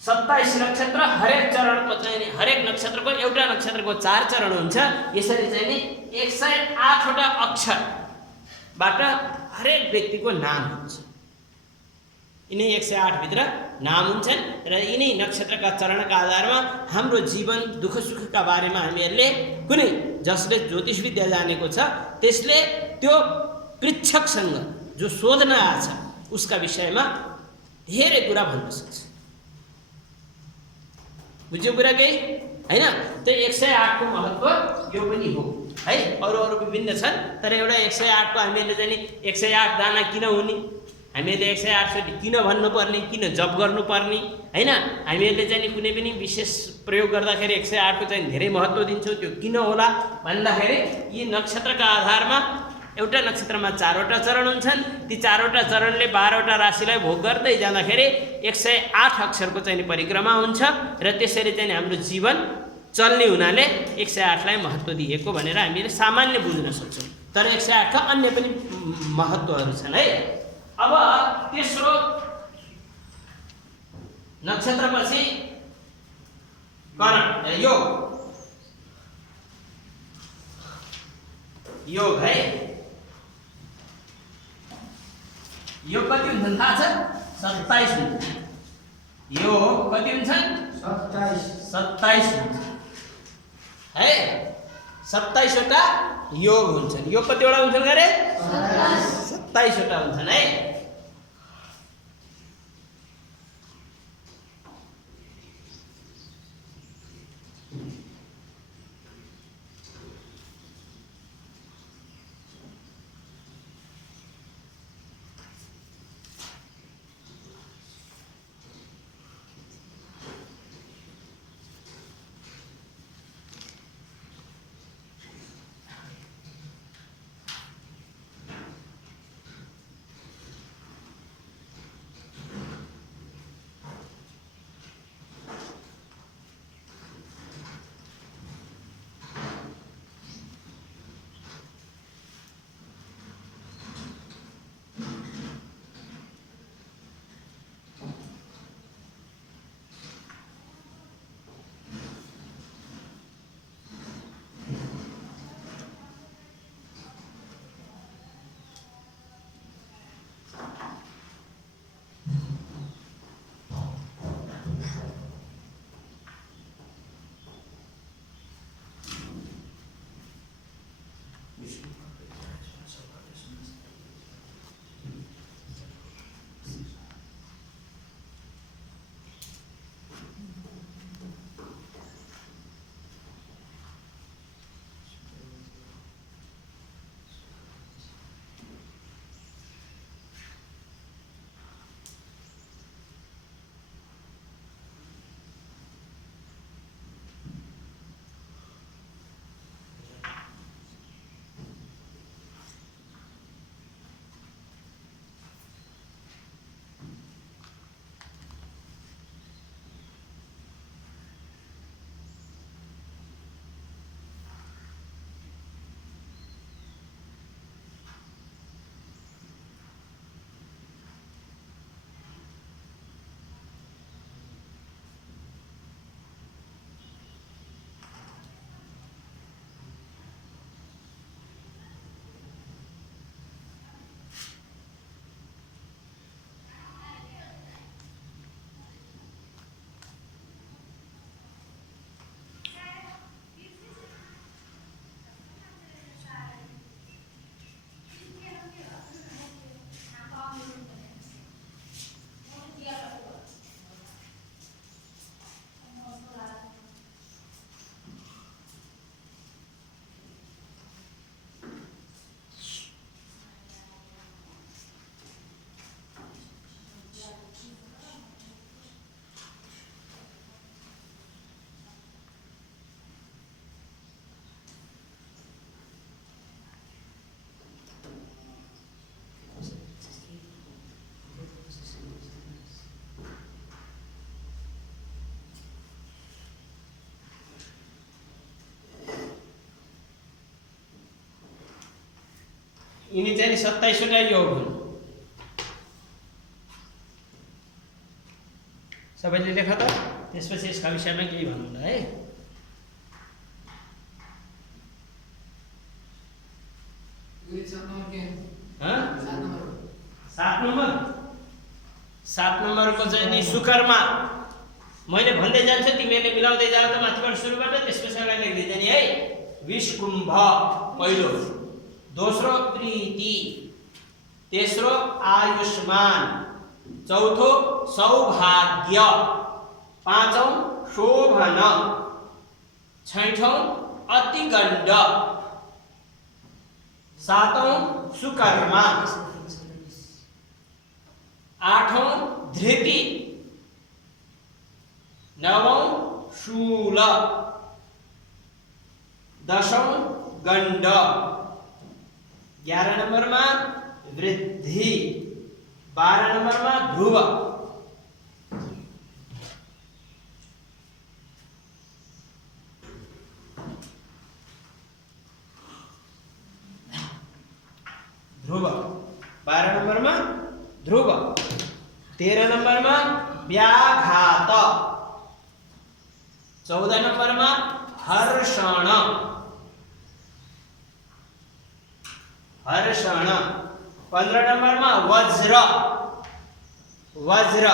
27 नक्षत्र, हरेक चरणको चाहिँ नि हरेक नक्षत्रको एउटा नक्षत्रको 4 चरण हुन्छ। यसरी चाहिँ नि 108 वटा अक्षरबाट हरेक व्यक्तिको नाम हुन्छ। यिनै 108 भित्र नाम हुन्छन् र यिनै नक्षत्रका चरणका आधारमा हाम्रो जीवन दुःख सुखका बारेमा हामीहरूले कुनै जसले ज्योतिष विद्या जानेको छ त्यसले त्यो पृच्छकसँग जो सोध्न आछ उसका विषयमा धेरै कुरा भन्न सक्छ। बुझ्यो कुरा केही हैन? त्यो 108 को महत्त्व यो पनि हो है। अरू विभिन्न छन्, तर एउटा 108 को हामीहरूले चाहिँ नि 108 दाना किन हुने, हामीहरूले 108 किन भन्नुपर्ने, किन जप गर्नुपर्ने हैन। हामीहरूले चाहिँ नि कुनै पनि विशेष प्रयोग गर्दाखेरि 108 को चाहिँ धेरै महत्त्व दिन्छौँ। त्यो किन होला भन्दाखेरि यी नक्षत्रका आधारमा एउटा नक्षत्रमा 4 वटा चरण हुन्छन्। ती 4 वटा चरणले 12 वटा राशिलाई भोग गर्दै जाँदाखेरि 108 अक्षरको चाहिँ परिक्रमा हुन्छ र त्यसरी चाहिँ हाम्रो जीवन चल्ने हुनाले 108 लाई महत्त्व दिएको भनेर हामीले सामान्य बुझ्न सक्छौँ। तर 108 का अन्य पनि महत्त्वहरू छन् है। अब तेस्रो नक्षत्र पछि करण योग योग है योग कति हुन्छन् थाहा छ 27 हुन्छ योग कति हुन्छन् 27 हुन्छ है 27 वटा योग हुन्छन् योग कतिवटा हुन्छन् गरे 27 वटा हुन्छन् है यिनी चाहिँ 27 वटा योग हुन् सबैले लेख त त्यसपछि यसका विषयमा केही भन्नु ल है 7 नम्बरको चाहिँ नि सुकरमा मैले भन्दै जान्छु तिमीहरूले मिलाउँदै जाऊ त माथिबाट सुरुबाट त्यसपछि अगाडि लेख्दै जाने है विषकुम्भ पहिलो दोस्रो प्रीति तेस्रो आयुष्मान चौथो सौभाग्य पाँचौं शोभन छैठौं अतिगण्ड सातौं सुकर्मा आठौं धृति नवौं शूल दशौं गण्ड 11 नम्बरमा वृद्धि 12 नम्बरमा ध्रुव ध्रुव 12 नम्बरमा ध्रुव 13 नम्बरमा व्याघात, 14 नम्बरमा हर्षण, हर्षण, 15 नम्बरमा वज्र, वज्र,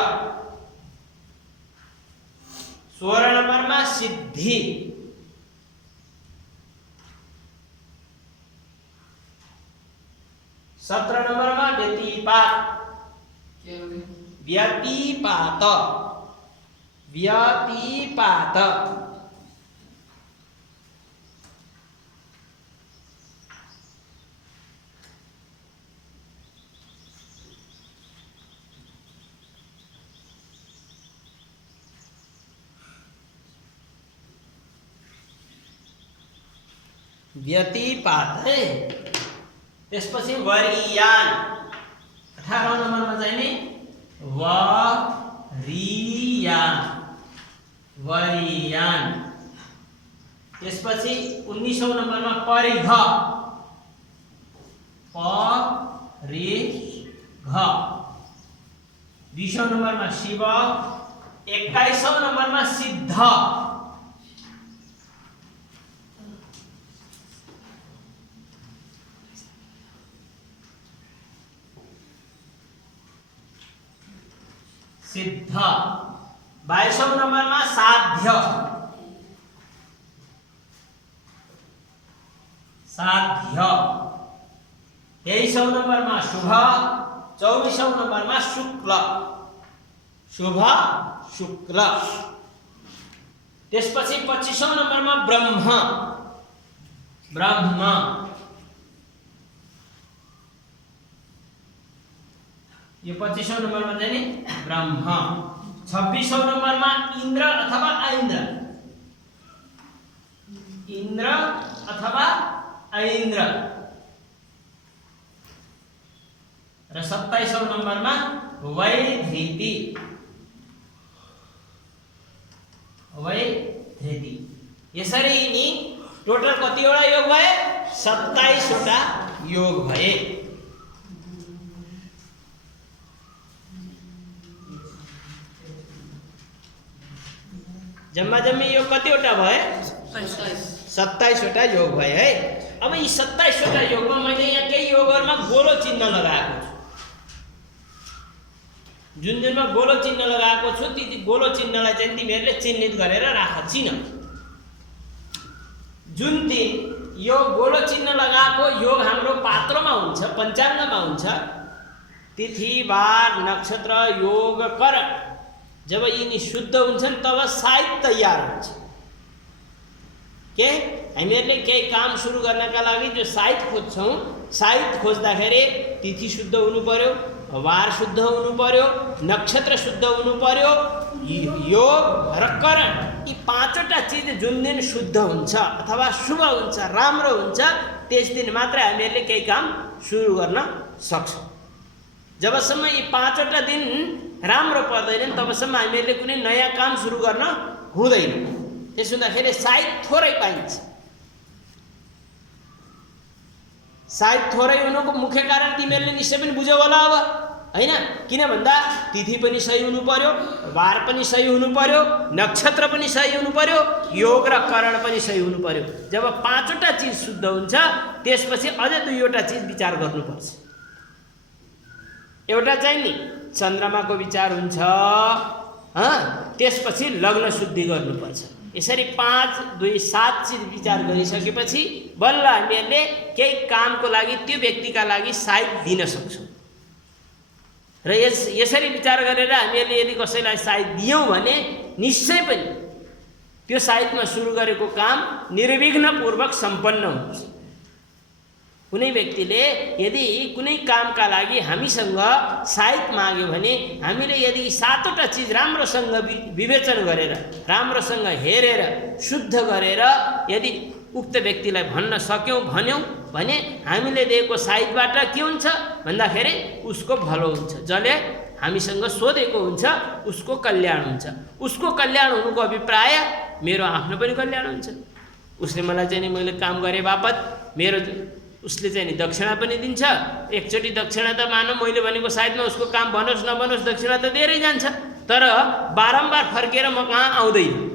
16 नम्बरमा सिद्धि, 17 नम्बरमा व्यतिपात, व्यतिपात, व्यतिपात, व्यतिपात है। त्यसपछि वरियान, 18 नम्बरमा चाहिँ नि वरियान, वरियान। त्यसपछि 19औं नम्बरमा परिघ, परिघ, 20औं नम्बरमा शिव, 21औं नम्बरमा सिद्ध, सिद्ध, 22औं नम्बरमा साध्य, साध्य, 23औं नम्बरमा शुभ, 24औं नम्बरमा शुक्ल, शुभ शुक्ल। त्यसपछि 25औं नम्बरमा ब्रह्म, ब्रह्म, यो 25औं नम्बरमा चाहिँ नि ब्रह्म। 26औं नम्बरमा इन्द्र अथवा ऐन्द्र, इन्द्र अथवा ऐन्द्र, र 27औं नम्बरमा वैधृति, वैधृति। यसरी नि टोटल कतिवटा योग भए? 27 वटा योग भए। जम्मा जम्मी योग कतिवटा भए? 27 वटा योग भए है। अब यी 27 वटा योगमा मैले यहाँ केही योगहरुमा गोलो चिन्ह लगाएको छु। जुन जुनमा गोलो चिन्ह लगाएको छु ती गोलो चिन्हलाई चाहिँ तिमीहरूले चिन्हित गरेर राख चिन्ह। जुन दिन यो गोलो चिन्ह लगाएको योग हाम्रो पात्रमा हुन्छ, पञ्चाङ्गमा हुन्छ, तिथि, बार, नक्षत्र, योग, करण जब यिनी शुद्ध हुन्छन् तब साइत तयार हुन्छ। के हामीहरूले केही काम सुरु गर्नका लागि जो साइत खोज्छौं, साइत खोज्दाखेरि तिथि शुद्ध हुनु पर्यो, वार शुद्ध हुनु पर्यो, नक्षत्र शुद्ध हुनु पर्यो, योग र करण, यी पाँचवटा चीज जुन दिन शुद्ध हुन्छ अथवा शुभ हुन्छ, राम्रो हुन्छ, त्यस दिन मात्र हामीहरूले केही काम सुरु गर्न सक्छौं। जबसम्म यी पाँचवटा दिन राम्रो पर्दैन तबसम्म हामीहरूले कुनै नयाँ काम सुरु गर्न हुँदैन। त्यसो हुँदाखेरि साइत थोरै पाइन्छ। साइत थोरै हुनुको मुख्य कारण तिमीहरूले निश्चय पनि बुझ्यौ होला अब, हैन? किन भन्दा तिथि पनि सही हुनु पर्यो, वार पनि सही हुनु पर्यो, नक्षत्र पनि सही हुनु पर्यो, योग र करण पनि सही हुनु पर्यो। जब पाँचवटा चीज शुद्ध हुन्छ त्यसपछि अझै दुईवटा चीज विचार गर्नुपर्छ। एउटा चाहिँ नि चन्द्रमाको विचार हुन्छ, त्यसपछि लग्न शुद्धि गर्नुपर्छ। यसरी 5, 2, 7 चीज विचार गरिसकेपछि बल्ल हामीहरूले केही कामको लागि त्यो व्यक्तिका लागि साइत दिन सक्छौं। र यसरी विचार गरेर हामीहरूले यदि कसैलाई साइत दियौं भने निश्चय पनि त्यो साइतमा सुरु गरेको काम निर्विघ्नपूर्वक सम्पन्न हुन्छ। कुनै व्यक्तिले यदि कुनै कामका लागि हामीसँग साइत माग्यो भने हामीले यदि सातवटा चीज राम्रोसँग विवेचन गरेर, राम्रोसँग हेरेर, शुद्ध गरेर यदि उक्त व्यक्तिलाई भन्न सक्यौं, भन्यौं भने हामीले दिएको साइतबाट के हुन्छ भन्दाखेरि उसको भलो हुन्छ। जसले हामीसँग सोधेको हुन्छ उसको कल्याण हुन्छ। उसको कल्याण हुनुको अभिप्राय मेरो आफ्नो पनि कल्याण हुन्छ। उसले मलाई चाहिँ नि मैले काम गरे बापत मेरो उसले चाहिँ नि दक्षिणा पनि दिन्छ। एकचोटि दक्षिणा त मानौँ मैले भनेको सायदमा उसको काम बनोस् नबनोस् दक्षिणा त दिएरै जान्छ, तर बारम्बार फर्केर म कहाँ आउँदैन।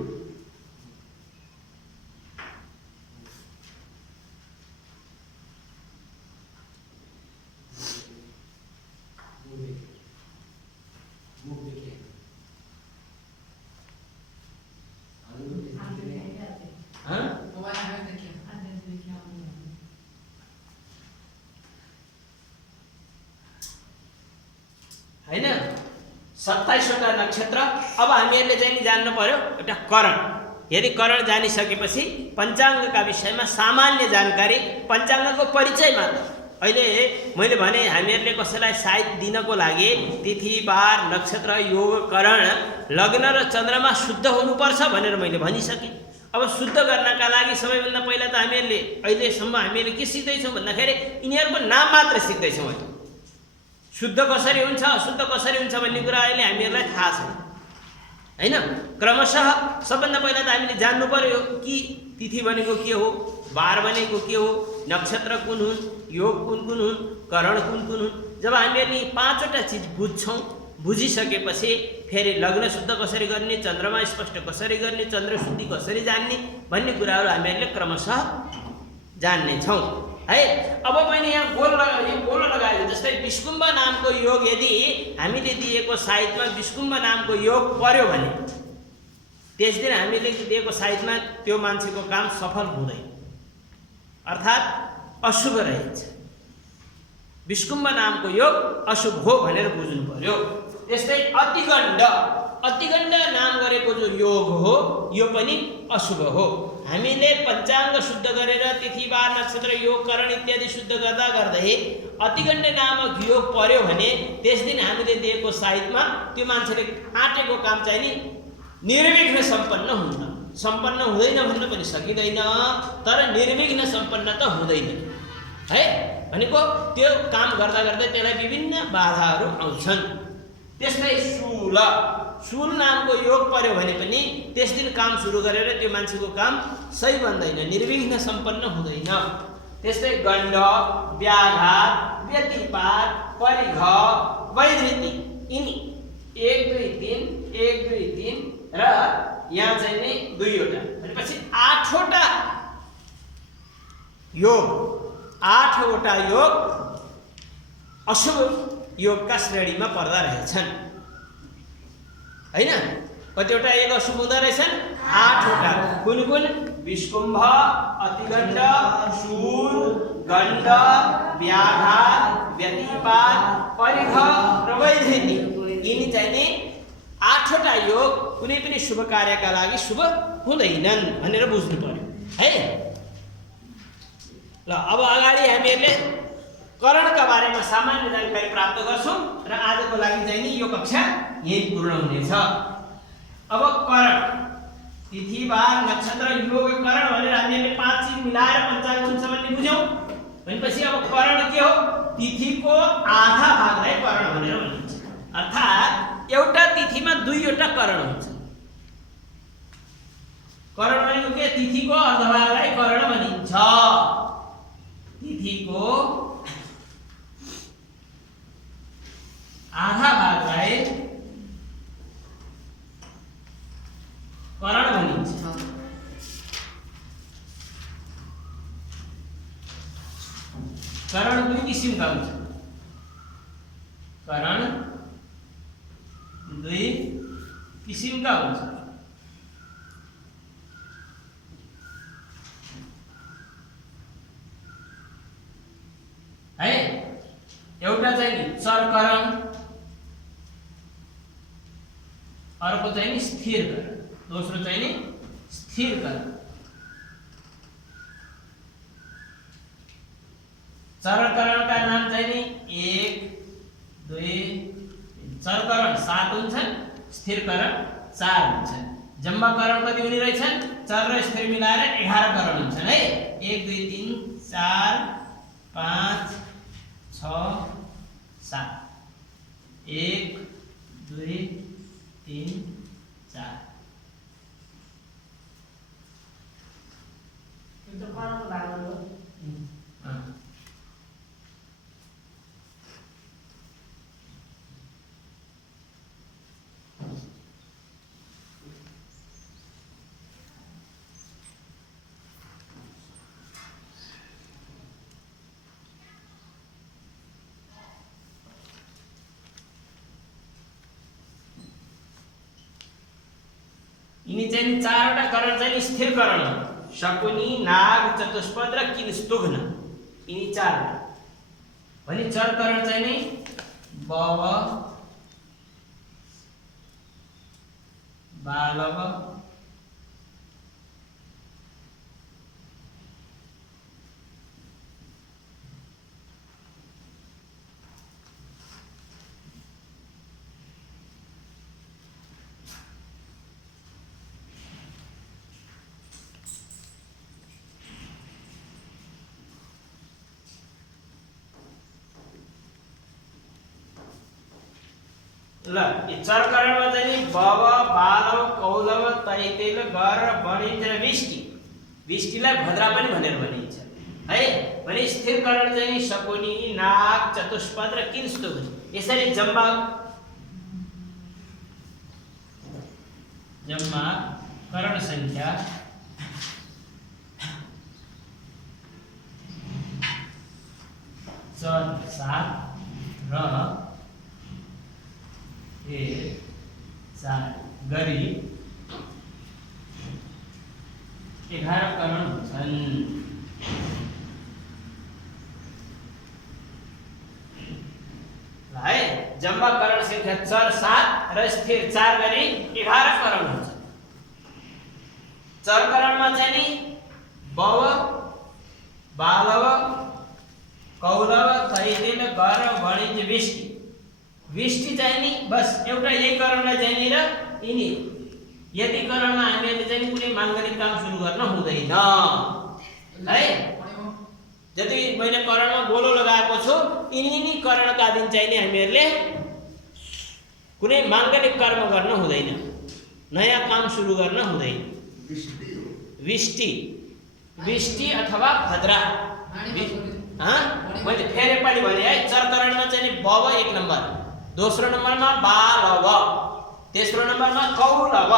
हैन 27वटा नक्षत्र। अब हामीहरूले चाहिँ नि जान्नु पर्यो एउटा करण। यदि करण जानिसकेपछि पञ्चाङ्गका विषयमा सामान्य जानकारी, पञ्चाङ्गको परिचय मात्र। अहिले मैले भने हामीहरूले कसैलाई साइत दिनको लागि तिथि बार नक्षत्र योग करण लग्न र चन्द्रमा शुद्ध हुनुपर्छ भनेर मैले भनिसकेँ। अब शुद्ध गर्नका लागि सबैभन्दा पहिला त हामीहरूले अहिलेसम्म हामीले के सिक्दैछौँ भन्दाखेरि यिनीहरूको नाम मात्र सिक्दैछौँ। शुद्ध कसरी हुन्छ अशुद्ध कसरी हुन्छ भन्ने कुरा अहिले हामीहरूलाई थाहा छैन हैन। क्रमशः सबभन्दा पहिला त हामीले जान्नु पर्यो कि तिथि भनेको के हो, बार भनेको के हो, नक्षत्र कुन हुन्, योग कुन कुन हुन्, करण कुन कुन हुन्। जब हामीहरूले 5वटा चिज बुझ्छौँ, बुझिसकेपछि फेरि लग्न शुद्ध कसरी गर्ने, चन्द्रमा स्पष्ट कसरी गर्ने, चन्द्र शुद्धि कसरी जान्ने भन्ने कुराहरू हामीहरूले क्रमशः जान्नेछौँ है। अब मैले यहाँ गोल लगाएको जस्तै विष्कुम्भ नामको योग यदि हामीले दिएको साइतमा विष्कुम्भ नामको योग पर्यो भने त्यस दिन हामीले दिएको साइतमा त्यो मान्छेको काम सफल हुँदैन, अर्थात् अशुभ रहेछ। विष्कुम्भ नामको योग अशुभ हो भनेर बुझ्नु पर्यो। त्यस्तै अतिगण्ड नाम गरेको जो योग हो यो पनि अशुभ हो। हामीले पञ्चाङ्ग शुद्ध गरेर तिथि बार नक्षत्र योग करण इत्यादि शुद्ध गर्दा गर्दै अतिगण्ड नामक योग पर्यो भने त्यस दिन हामीले दिएको साइतमा त्यो मान्छेले आँटेको काम चाहिँ नि निर्विघ्न सम्पन्न हुँदैन भन्न पनि सकिँदैन, तर निर्विघ्न सम्पन्न त हुँदैन है। भनेको त्यो काम गर्दा गर्दै त्यसलाई विभिन्न बाधाहरू आउँछन्। त्यस्तै शूल नामको योग पर्यो भने पनि त्यस दिन काम सुरु गरेर त्यो मान्छेको काम सही बन्दैन, निर्विघ्न सम्पन्न हुँदैन। त्यस्तै गण्ड, व्याघात, व्यतिपात, परिघ, वैधृति यिनी 1 2 3 र यहाँ चाहिँ नि 2वटा भनेपछि 8वटा योग अशुभ योगका श्रेणीमा पर्दा रहेछन् हैन। कतिवटा योग अशुभ हुँदा रहेछन्? 8वटा। कुन कुन? विष्कुम्भ, अतिगण्ड, शूल, गण्ड, व्याघात, व्यतिपात, परिघ र वैधृति यिनी चाहिँ नि 8वटा योग कुनै पनि शुभ कार्यका लागि शुभ हुँदैनन् भनेर बुझ्नु पर्यो है। ल अब अगाडि हामीहरूले करणका बारेमा सामान्य जानकारी प्राप्त गर्छौं र आजको लागि चाहिँ नि यो कक्षा यही पूर्ण हुनेछ। अब करण तिथि बार नक्षत्र योग करण भनेर हामीले 5 चीज मिलाएर पञ्चाङ्ग हुन्छ भन्ने बुझ्यौं। भनेपछि अब करण के हो? तिथिको आधा भागलाई करण भनेर भनिन्छ। अर्थात् एउटा तिथिमा 2वटा करण हुन्छ। करण भनेको के? तिथिको अर्धभागलाई करण भनिन्छ। तिथिको आधा भागलाई करण भनिन्छ। करण 2 किसिमका हुन्छ। करण 2 किसिमका हुन्छ। है एउटा चाहिँ चरकरण, अर्को चाहिँ नि स्थिर करण, दोस्रो चाहिँ नि स्थिर करण। चरकरणका नाम चाहिँ नि 1 2 3। चरकरण 7 हुन्छन्, स्थिरकरण 4 हुन्छन्। जम्मा करण कति हुने रहेछन्? चर र स्थिर मिलाएर 11 करण हुन्छन् है। 1 2 3 4 5 6 7। 1 2 3 4 यो त करणको भागहरु हो। यिनी चाहिँ नि चारवटा करण चाहिँ नि स्थिर करण हो। शकुनी, नाग, चतुष्पद र किंस्तुघ्न, यिनी चारवटा। भने चर करण चाहिँ नि बव, बालव, ल यो चरकरणमा चाहिँ नि बव, बालव, कौलव, तैतेल, गर, वणिज र विष्टि। विष्टिलाई भद्रा पनि भनेर भनिन्छ है। भने स्थिर करण चाहिँ नि शकुनी, नाग, चतुष्पद र किंस्तुघ्न। यसरी जम्मा करण संख्या चर 7 र 4 गरी 11 करण हुन्छन्। है जम्मा करण संख्या चर 7 र स्थिर 4 गरी 11 करण हुन्छ। चर करणमा चाहिँ नि बव, बालव, कौलव, तैतेल, गर, वणिज, विष्टि। विष्टि चाहिँ नि बस एउटा यही करणलाई चाहिँ नि र यिनी यति करणमा हामीले चाहिँ नि कुनै माङ्गलिक काम सुरु गर्न हुँदैन है। जति मैले करणमा गोलो लगाएको छु यिनी करणका दिन चाहिँ नि हामीहरूले कुनै माङ्गलिक कर्म गर्न हुँदैन, नयाँ काम सुरु गर्न हुँदैन। विष्टि अथवा भद्रा। मैले फेरि पनि भने है, चरकरणमा चाहिँ नि बव 1 नम्बर, दोस्रो नम्बरमा बालव, तेस्रो नम्बरमा कौलव,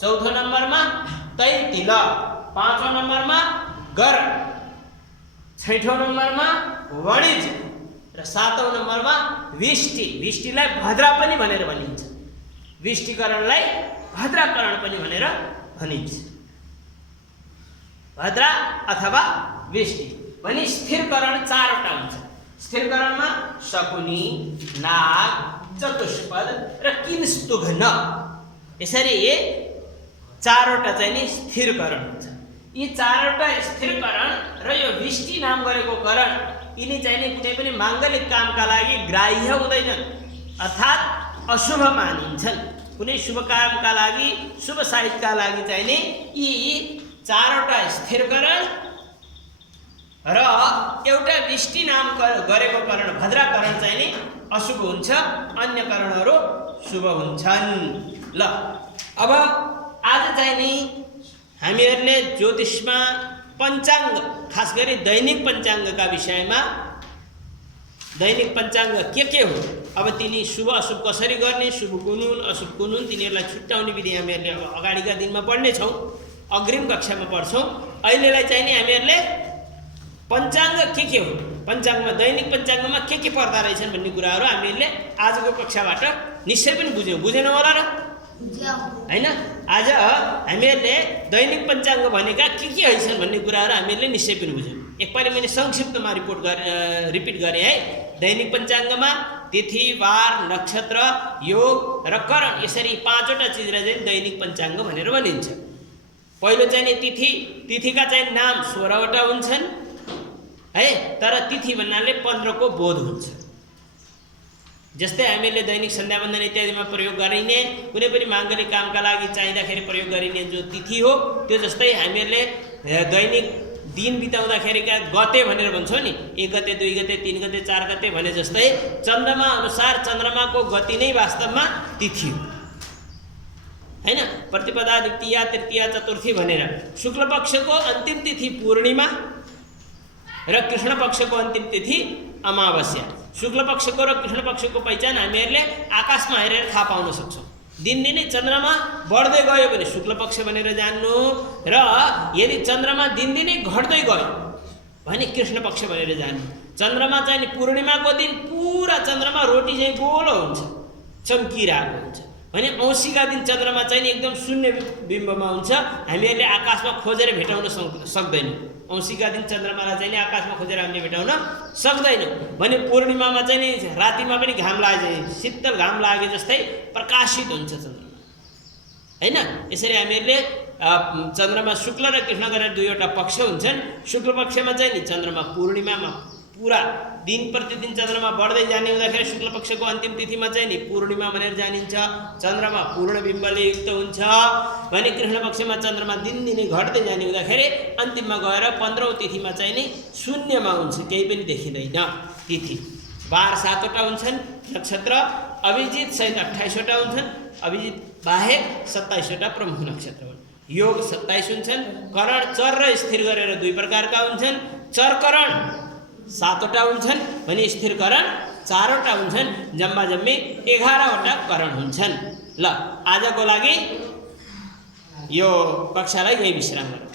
चौथो नम्बरमा तैतिल, पाँचौं नम्बरमा गर, छैठौं नम्बरमा वणिज र सातौं नम्बरमा विष्टि। विष्टिलाई भद्रा पनि भनेर भनिन्छ, विष्टिकरणलाई भद्राकरण पनि भनेर भनिन्छ। भद्रा अथवा विष्टि। भने स्थिरकरण 4वटा हुन्छ। स्थिरकरणमा शकुनी, नाग, चतुष्पद र किंस्तुघ्न, यसरी 4वटा चाहिँ नि स्थिरकरण हुन्छ। यी 4वटा स्थिरकरण र यो विष्टि नाम गरेको करण यिनी चाहिँ नि कुनै पनि माङ्गलिक कामका लागि ग्राह्य हुँदैनन्, अर्थात् अशुभ मानिन्छन्। कुनै शुभ कामका लागि, शुभ साहित्यका लागि चाहिँ नि यी 4वटा स्थिरकरण र एउटा विष्टि नाम गरेको करण भद्राकरण चाहिँ नि अशुभ हुन्छ, अन्य करणहरू शुभ हुन्छन्। ल अब आज चाहिँ नि हामीहरूले ज्योतिषमा पञ्चाङ्ग, खास गरी दैनिक पञ्चाङ्गका विषयमा, दैनिक पञ्चाङ्ग के हो, अब तिनी शुभ अशुभ कसरी गर्ने, शुभ कुन हुन्, अशुभ कुन हुन्, तिनीहरूलाई छुट्याउने विधि हामीहरूले अब अगाडिका दिनमा पढ्नेछौँ, अग्रिम कक्षामा पढ्छौँ। अहिलेलाई चाहिँ नि हामीहरूले पञ्चाङ्ग के हो, पञ्चाङ्गमा दैनिक पञ्चाङ्गमा के पर्दा रहेछन् भन्ने कुराहरू हामीहरूले आजको कक्षाबाट निश्चय पनि बुझेनौँ होला र हैन। आज हामीहरूले दैनिक पञ्चाङ्ग भनेका के रहेछन् भन्ने कुराहरू हामीहरूले निश्चय पनि बुझ्यौँ। एकपल्ट मैले संक्षिप्तमा रिपिट गरेँ है। दैनिक पञ्चाङ्गमा तिथि, वार, नक्षत्र, योग र करण, यसरी 5वटा चिजलाई चाहिँ दैनिक पञ्चाङ्ग भनेर भनिन्छ। पहिलो चाहिँ नि तिथिका चाहिँ नाम 16वटा हुन्छन् है, तर तिथि भन्नाले 15 को बोध हुन्छ। जस्तै हामीले दैनिक सन्ध्यावन्दन इत्यादिमा प्रयोग गरिने, कुनै पनि माङ्गलिक कामका लागि चाहिँदाखेरि प्रयोग गरिने जो तिथि हो, त्यो जस्तै हामीहरूले दैनिक दिन बिताउँदाखेरिका गते भनेर भन्छौँ नि, 1 गते, 2 गते, 3 गते, 4 गते भने जस्तै चन्द्रमा अनुसार चन्द्रमाको गति नै वास्तवमा तिथि हो हैन। प्रतिपदा, द्वितीया, तृतीया, चतुर्थी भनेर शुक्ल पक्षको अन्तिम तिथि पूर्णिमा र कृष्ण पक्षको अन्तिम तिथि अमावस्या। शुक्ल पक्षको र कृष्ण पक्षको पहिचान हामीहरूले आकाशमा हेरेर थाहा पाउन सक्छौँ। दिनदिनै चन्द्रमा बढ्दै गयो भने शुक्ल पक्ष भनेर जान्नु, र यदि चन्द्रमा दिनदिनै घट्दै गयो भने कृष्ण पक्ष भनेर जान्नु। चन्द्रमा चाहिँ पूर्णिमाको दिन पुरा चन्द्रमा रोटी चाहिँ गोलो हुन्छ, चम्किरहेको हुन्छ। भने औँसीका दिन चन्द्रमा चाहिँ नि एकदम शून्य बिम्बमा हुन्छ, हामीहरूले आकाशमा खोजेर भेटाउन सक्दैनौँ। औँसीका दिन चन्द्रमालाई चाहिँ नि आकाशमा खोजेर हामीले भेटाउन सक्दैनौँ। भने पूर्णिमामा चाहिँ नि रातिमा पनि घाम लागे, शीतल घाम लागे जस्तै प्रकाशित हुन्छ चन्द्रमा, हैन। यसरी हामीहरूले चन्द्रमा शुक्ल र कृष्ण गरेर दुईवटा पक्ष हुन्छन्। शुक्ल पक्षमा चाहिँ नि चन्द्रमा पूर्णिमामा पुरा दिन प्रतिदिन चन्द्रमा बढ्दै जाने हुँदाखेरि शुक्ल पक्षको अन्तिम तिथिमा चाहिँ नि पूर्णिमा भनेर जानिन्छ, चन्द्रमा पूर्ण बिम्बले युक्त हुन्छ। भने कृष्ण पक्षमा चन्द्रमा दिनदिनै घट्दै जाने हुँदाखेरि अन्तिममा गएर 15औं तिथिमा चाहिँ नि शून्यमा हुन्छ, केही पनि देखिँदैन। तिथि बार 7वटा हुन्छन्, नक्षत्र अभिजित सहित 28वटा हुन्छन्, अभिजित बाहेक 27वटा प्रमुख नक्षत्र हुन्। योग 27 हुन्छन्, करण चर र स्थिर गरेर दुई प्रकारका हुन्छन्। चरकरण 7वटा हुन्छन् भने स्थिरकरण 4वटा हुन्छन्, जम्मा जम्मी 11वटा करण हुन्छन्। ल आजको लागि यो कक्षालाई यही विश्राम गरौँ।